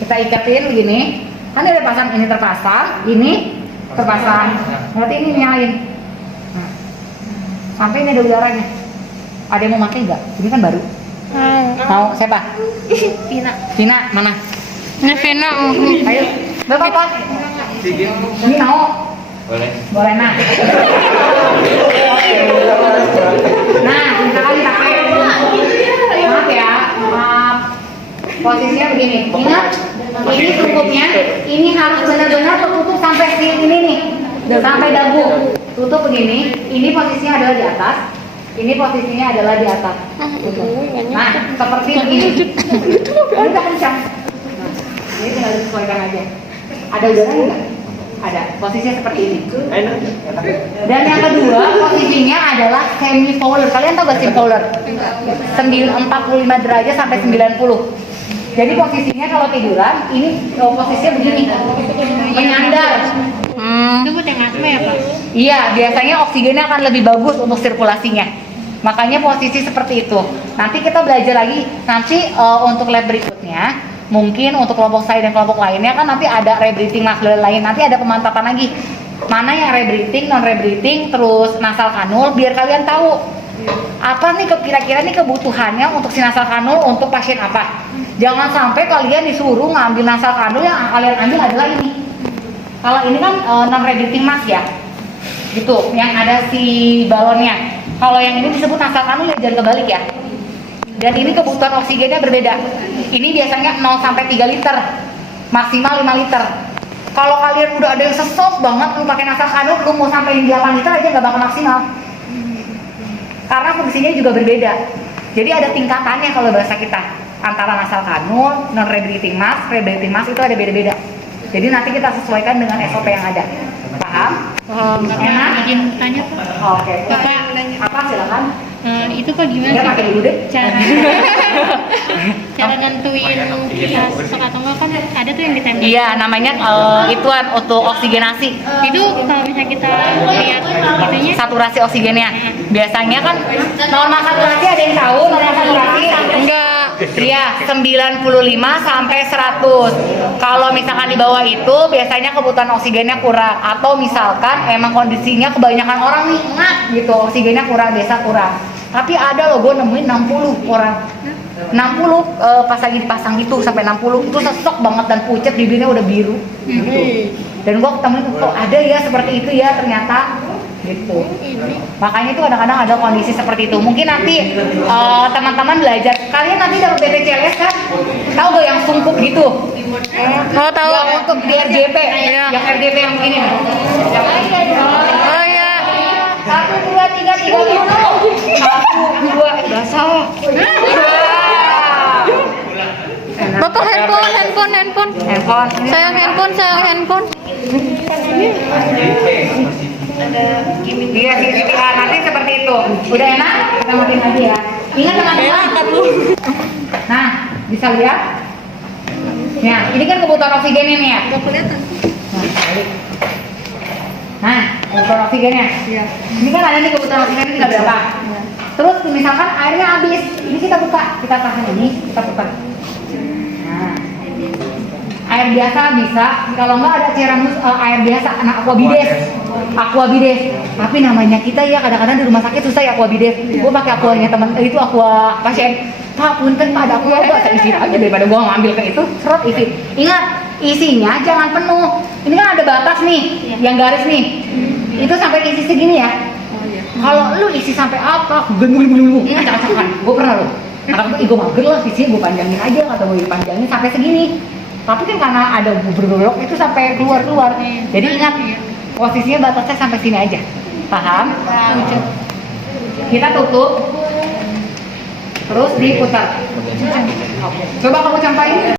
Kita ikatin begini. Kan ada pasang ini terpasang, ini terpasang. Berarti ini nyalain. Nah, sampai ini ada udaranya. Ada yang mau pakai nggak? Ini kan baru. Mau siapa? Tina mana? Ini Vina. Ayo. Bapak. Ini mau? Boleh nah. Nah, misalkan dipakai. Maaf ya, maaf. Posisinya begini. Ingat, ini tutupnya, ini harus benar-benar tertutup sampai ini nih, sampai dagu. Tutup begini. Ini posisinya adalah di atas. Ini posisinya adalah di atas. Nah, seperti begini. Ini udah kencang. Nah, ini tinggal disesuaikan aja. Ada udara enggak? Ada. Posisinya seperti ini. Dan yang kedua, posisinya adalah semi fowler. Kalian tahu gak semi fowler? 45 derajat sampai 90. Jadi posisinya kalau tiduran, ini posisinya begini, menyandar. Itu buat yang asma ya Pak? Iya, biasanya oksigennya akan lebih bagus untuk sirkulasinya. Makanya posisi seperti itu. Nanti kita belajar lagi. Nanti untuk lab berikutnya, mungkin untuk kelompok saya dan kelompok lainnya kan nanti ada rebreathing mask lain. Nanti ada pemantapan lagi. Mana yang rebreathing, non rebreathing, terus nasal kanul, biar kalian tahu apa nih kira-kira nih kebutuhannya untuk si nasal kanul untuk pasien apa. Jangan sampai kalian disuruh ngambil nasal kanul yang kalian ambil adalah ini. Kalau ini kan non rebreathing mask ya, gitu, yang ada si balonnya. Kalau yang ini disebut nasal kanul ya, jangan kebalik ya. Dan ini kebutuhan oksigennya berbeda. Ini biasanya 0 sampai 3 liter, maksimal 5 liter. Kalau kalian udah ada yang sesok banget, lu pakai nasal kanul, lu mau sampai 8 liter aja nggak bakal maksimal. Karena fungsinya juga berbeda. Jadi ada tingkatannya kalau bahasa kita. Antara nasal kanul, non rebreathing mask itu ada beda-beda. Jadi nanti kita sesuaikan dengan SOP yang ada. Paham? Enak? Izin tanya Pak. Oke. Apa silakan? Itu Pak Ya gimana pakai sih dulu deh. cara nentuin kita sesek atau enggak, kan ada tuh yang ditembak. Iya, namanya ituan auto oksigenasi. Itu kalau misalnya kita lihat itunya Saturasi oksigennya. Biasanya kan normal saturasi ada yang tahu normal saturasi? Enggak. Iya, 95 sampai 100. Kalau misalkan di bawah itu biasanya kebutuhan oksigennya kurang, atau misalkan emang kondisinya kebanyakan orang nih gitu, oksigennya kurang, biasa kurang. Tapi ada loh, gue nemuin 60 orang. 60 pas lagi dipasang gitu sampai 60 itu sesek banget dan pucet, bibirnya udah biru gitu. Dan gue ketemu itu kok ada ya seperti itu ya ternyata gitu. Makanya itu kadang-kadang ada kondisi seperti itu. Mungkin nanti teman-teman belajar, kalian nanti dapat BPJS kan? Tahu gak yang sungkup gitu? Oh tahu. Yang untuk di RJP, Iya. yang RJP yang begini nih. Oh iya. 1, 2, 3, 3 gitu. 1, 2, udah salah. Bapak handphone. Handphone. Sayang handphone. Iya, nanti seperti itu. Udah enak? Kita matiin lagi ya. Ingat teman-teman. Nah, bisa lihat? Ya, ini kan kebutuhan oksigennya nih ya. Nah, kebutuhan oksigennya. Ini kan ada nih kebutuhan oksigennya tinggal berapa. Terus misalkan airnya habis, ini kita buka, kita tahan ini, kita putar. Nah, air biasa bisa, kalau nggak ada cairan air biasa, aquabides. Tapi namanya kita ya kadang-kadang di rumah sakit susah ya aquabides. Gue pakai aquanya teman, itu aqua pasien. Pak, punten Pak, ada aqua, saya isi aja daripada gue ngambil ke itu, serot isi. Ingat, isinya jangan penuh. Ini kan ada batas nih, yang garis nih. Itu sampai isi segini ya. Kalau lu isi sampai apa? Acak-acakan. Gue pernah loh. Karena gue mager lah, isinya gue panjangin aja, atau gue panjangin sampai segini. Tapi kan karena ada bergelok itu sampai keluar. Jadi ingat, posisinya batasnya sampai sini aja. Paham? Kita tutup, terus diputar. Coba kamu campain.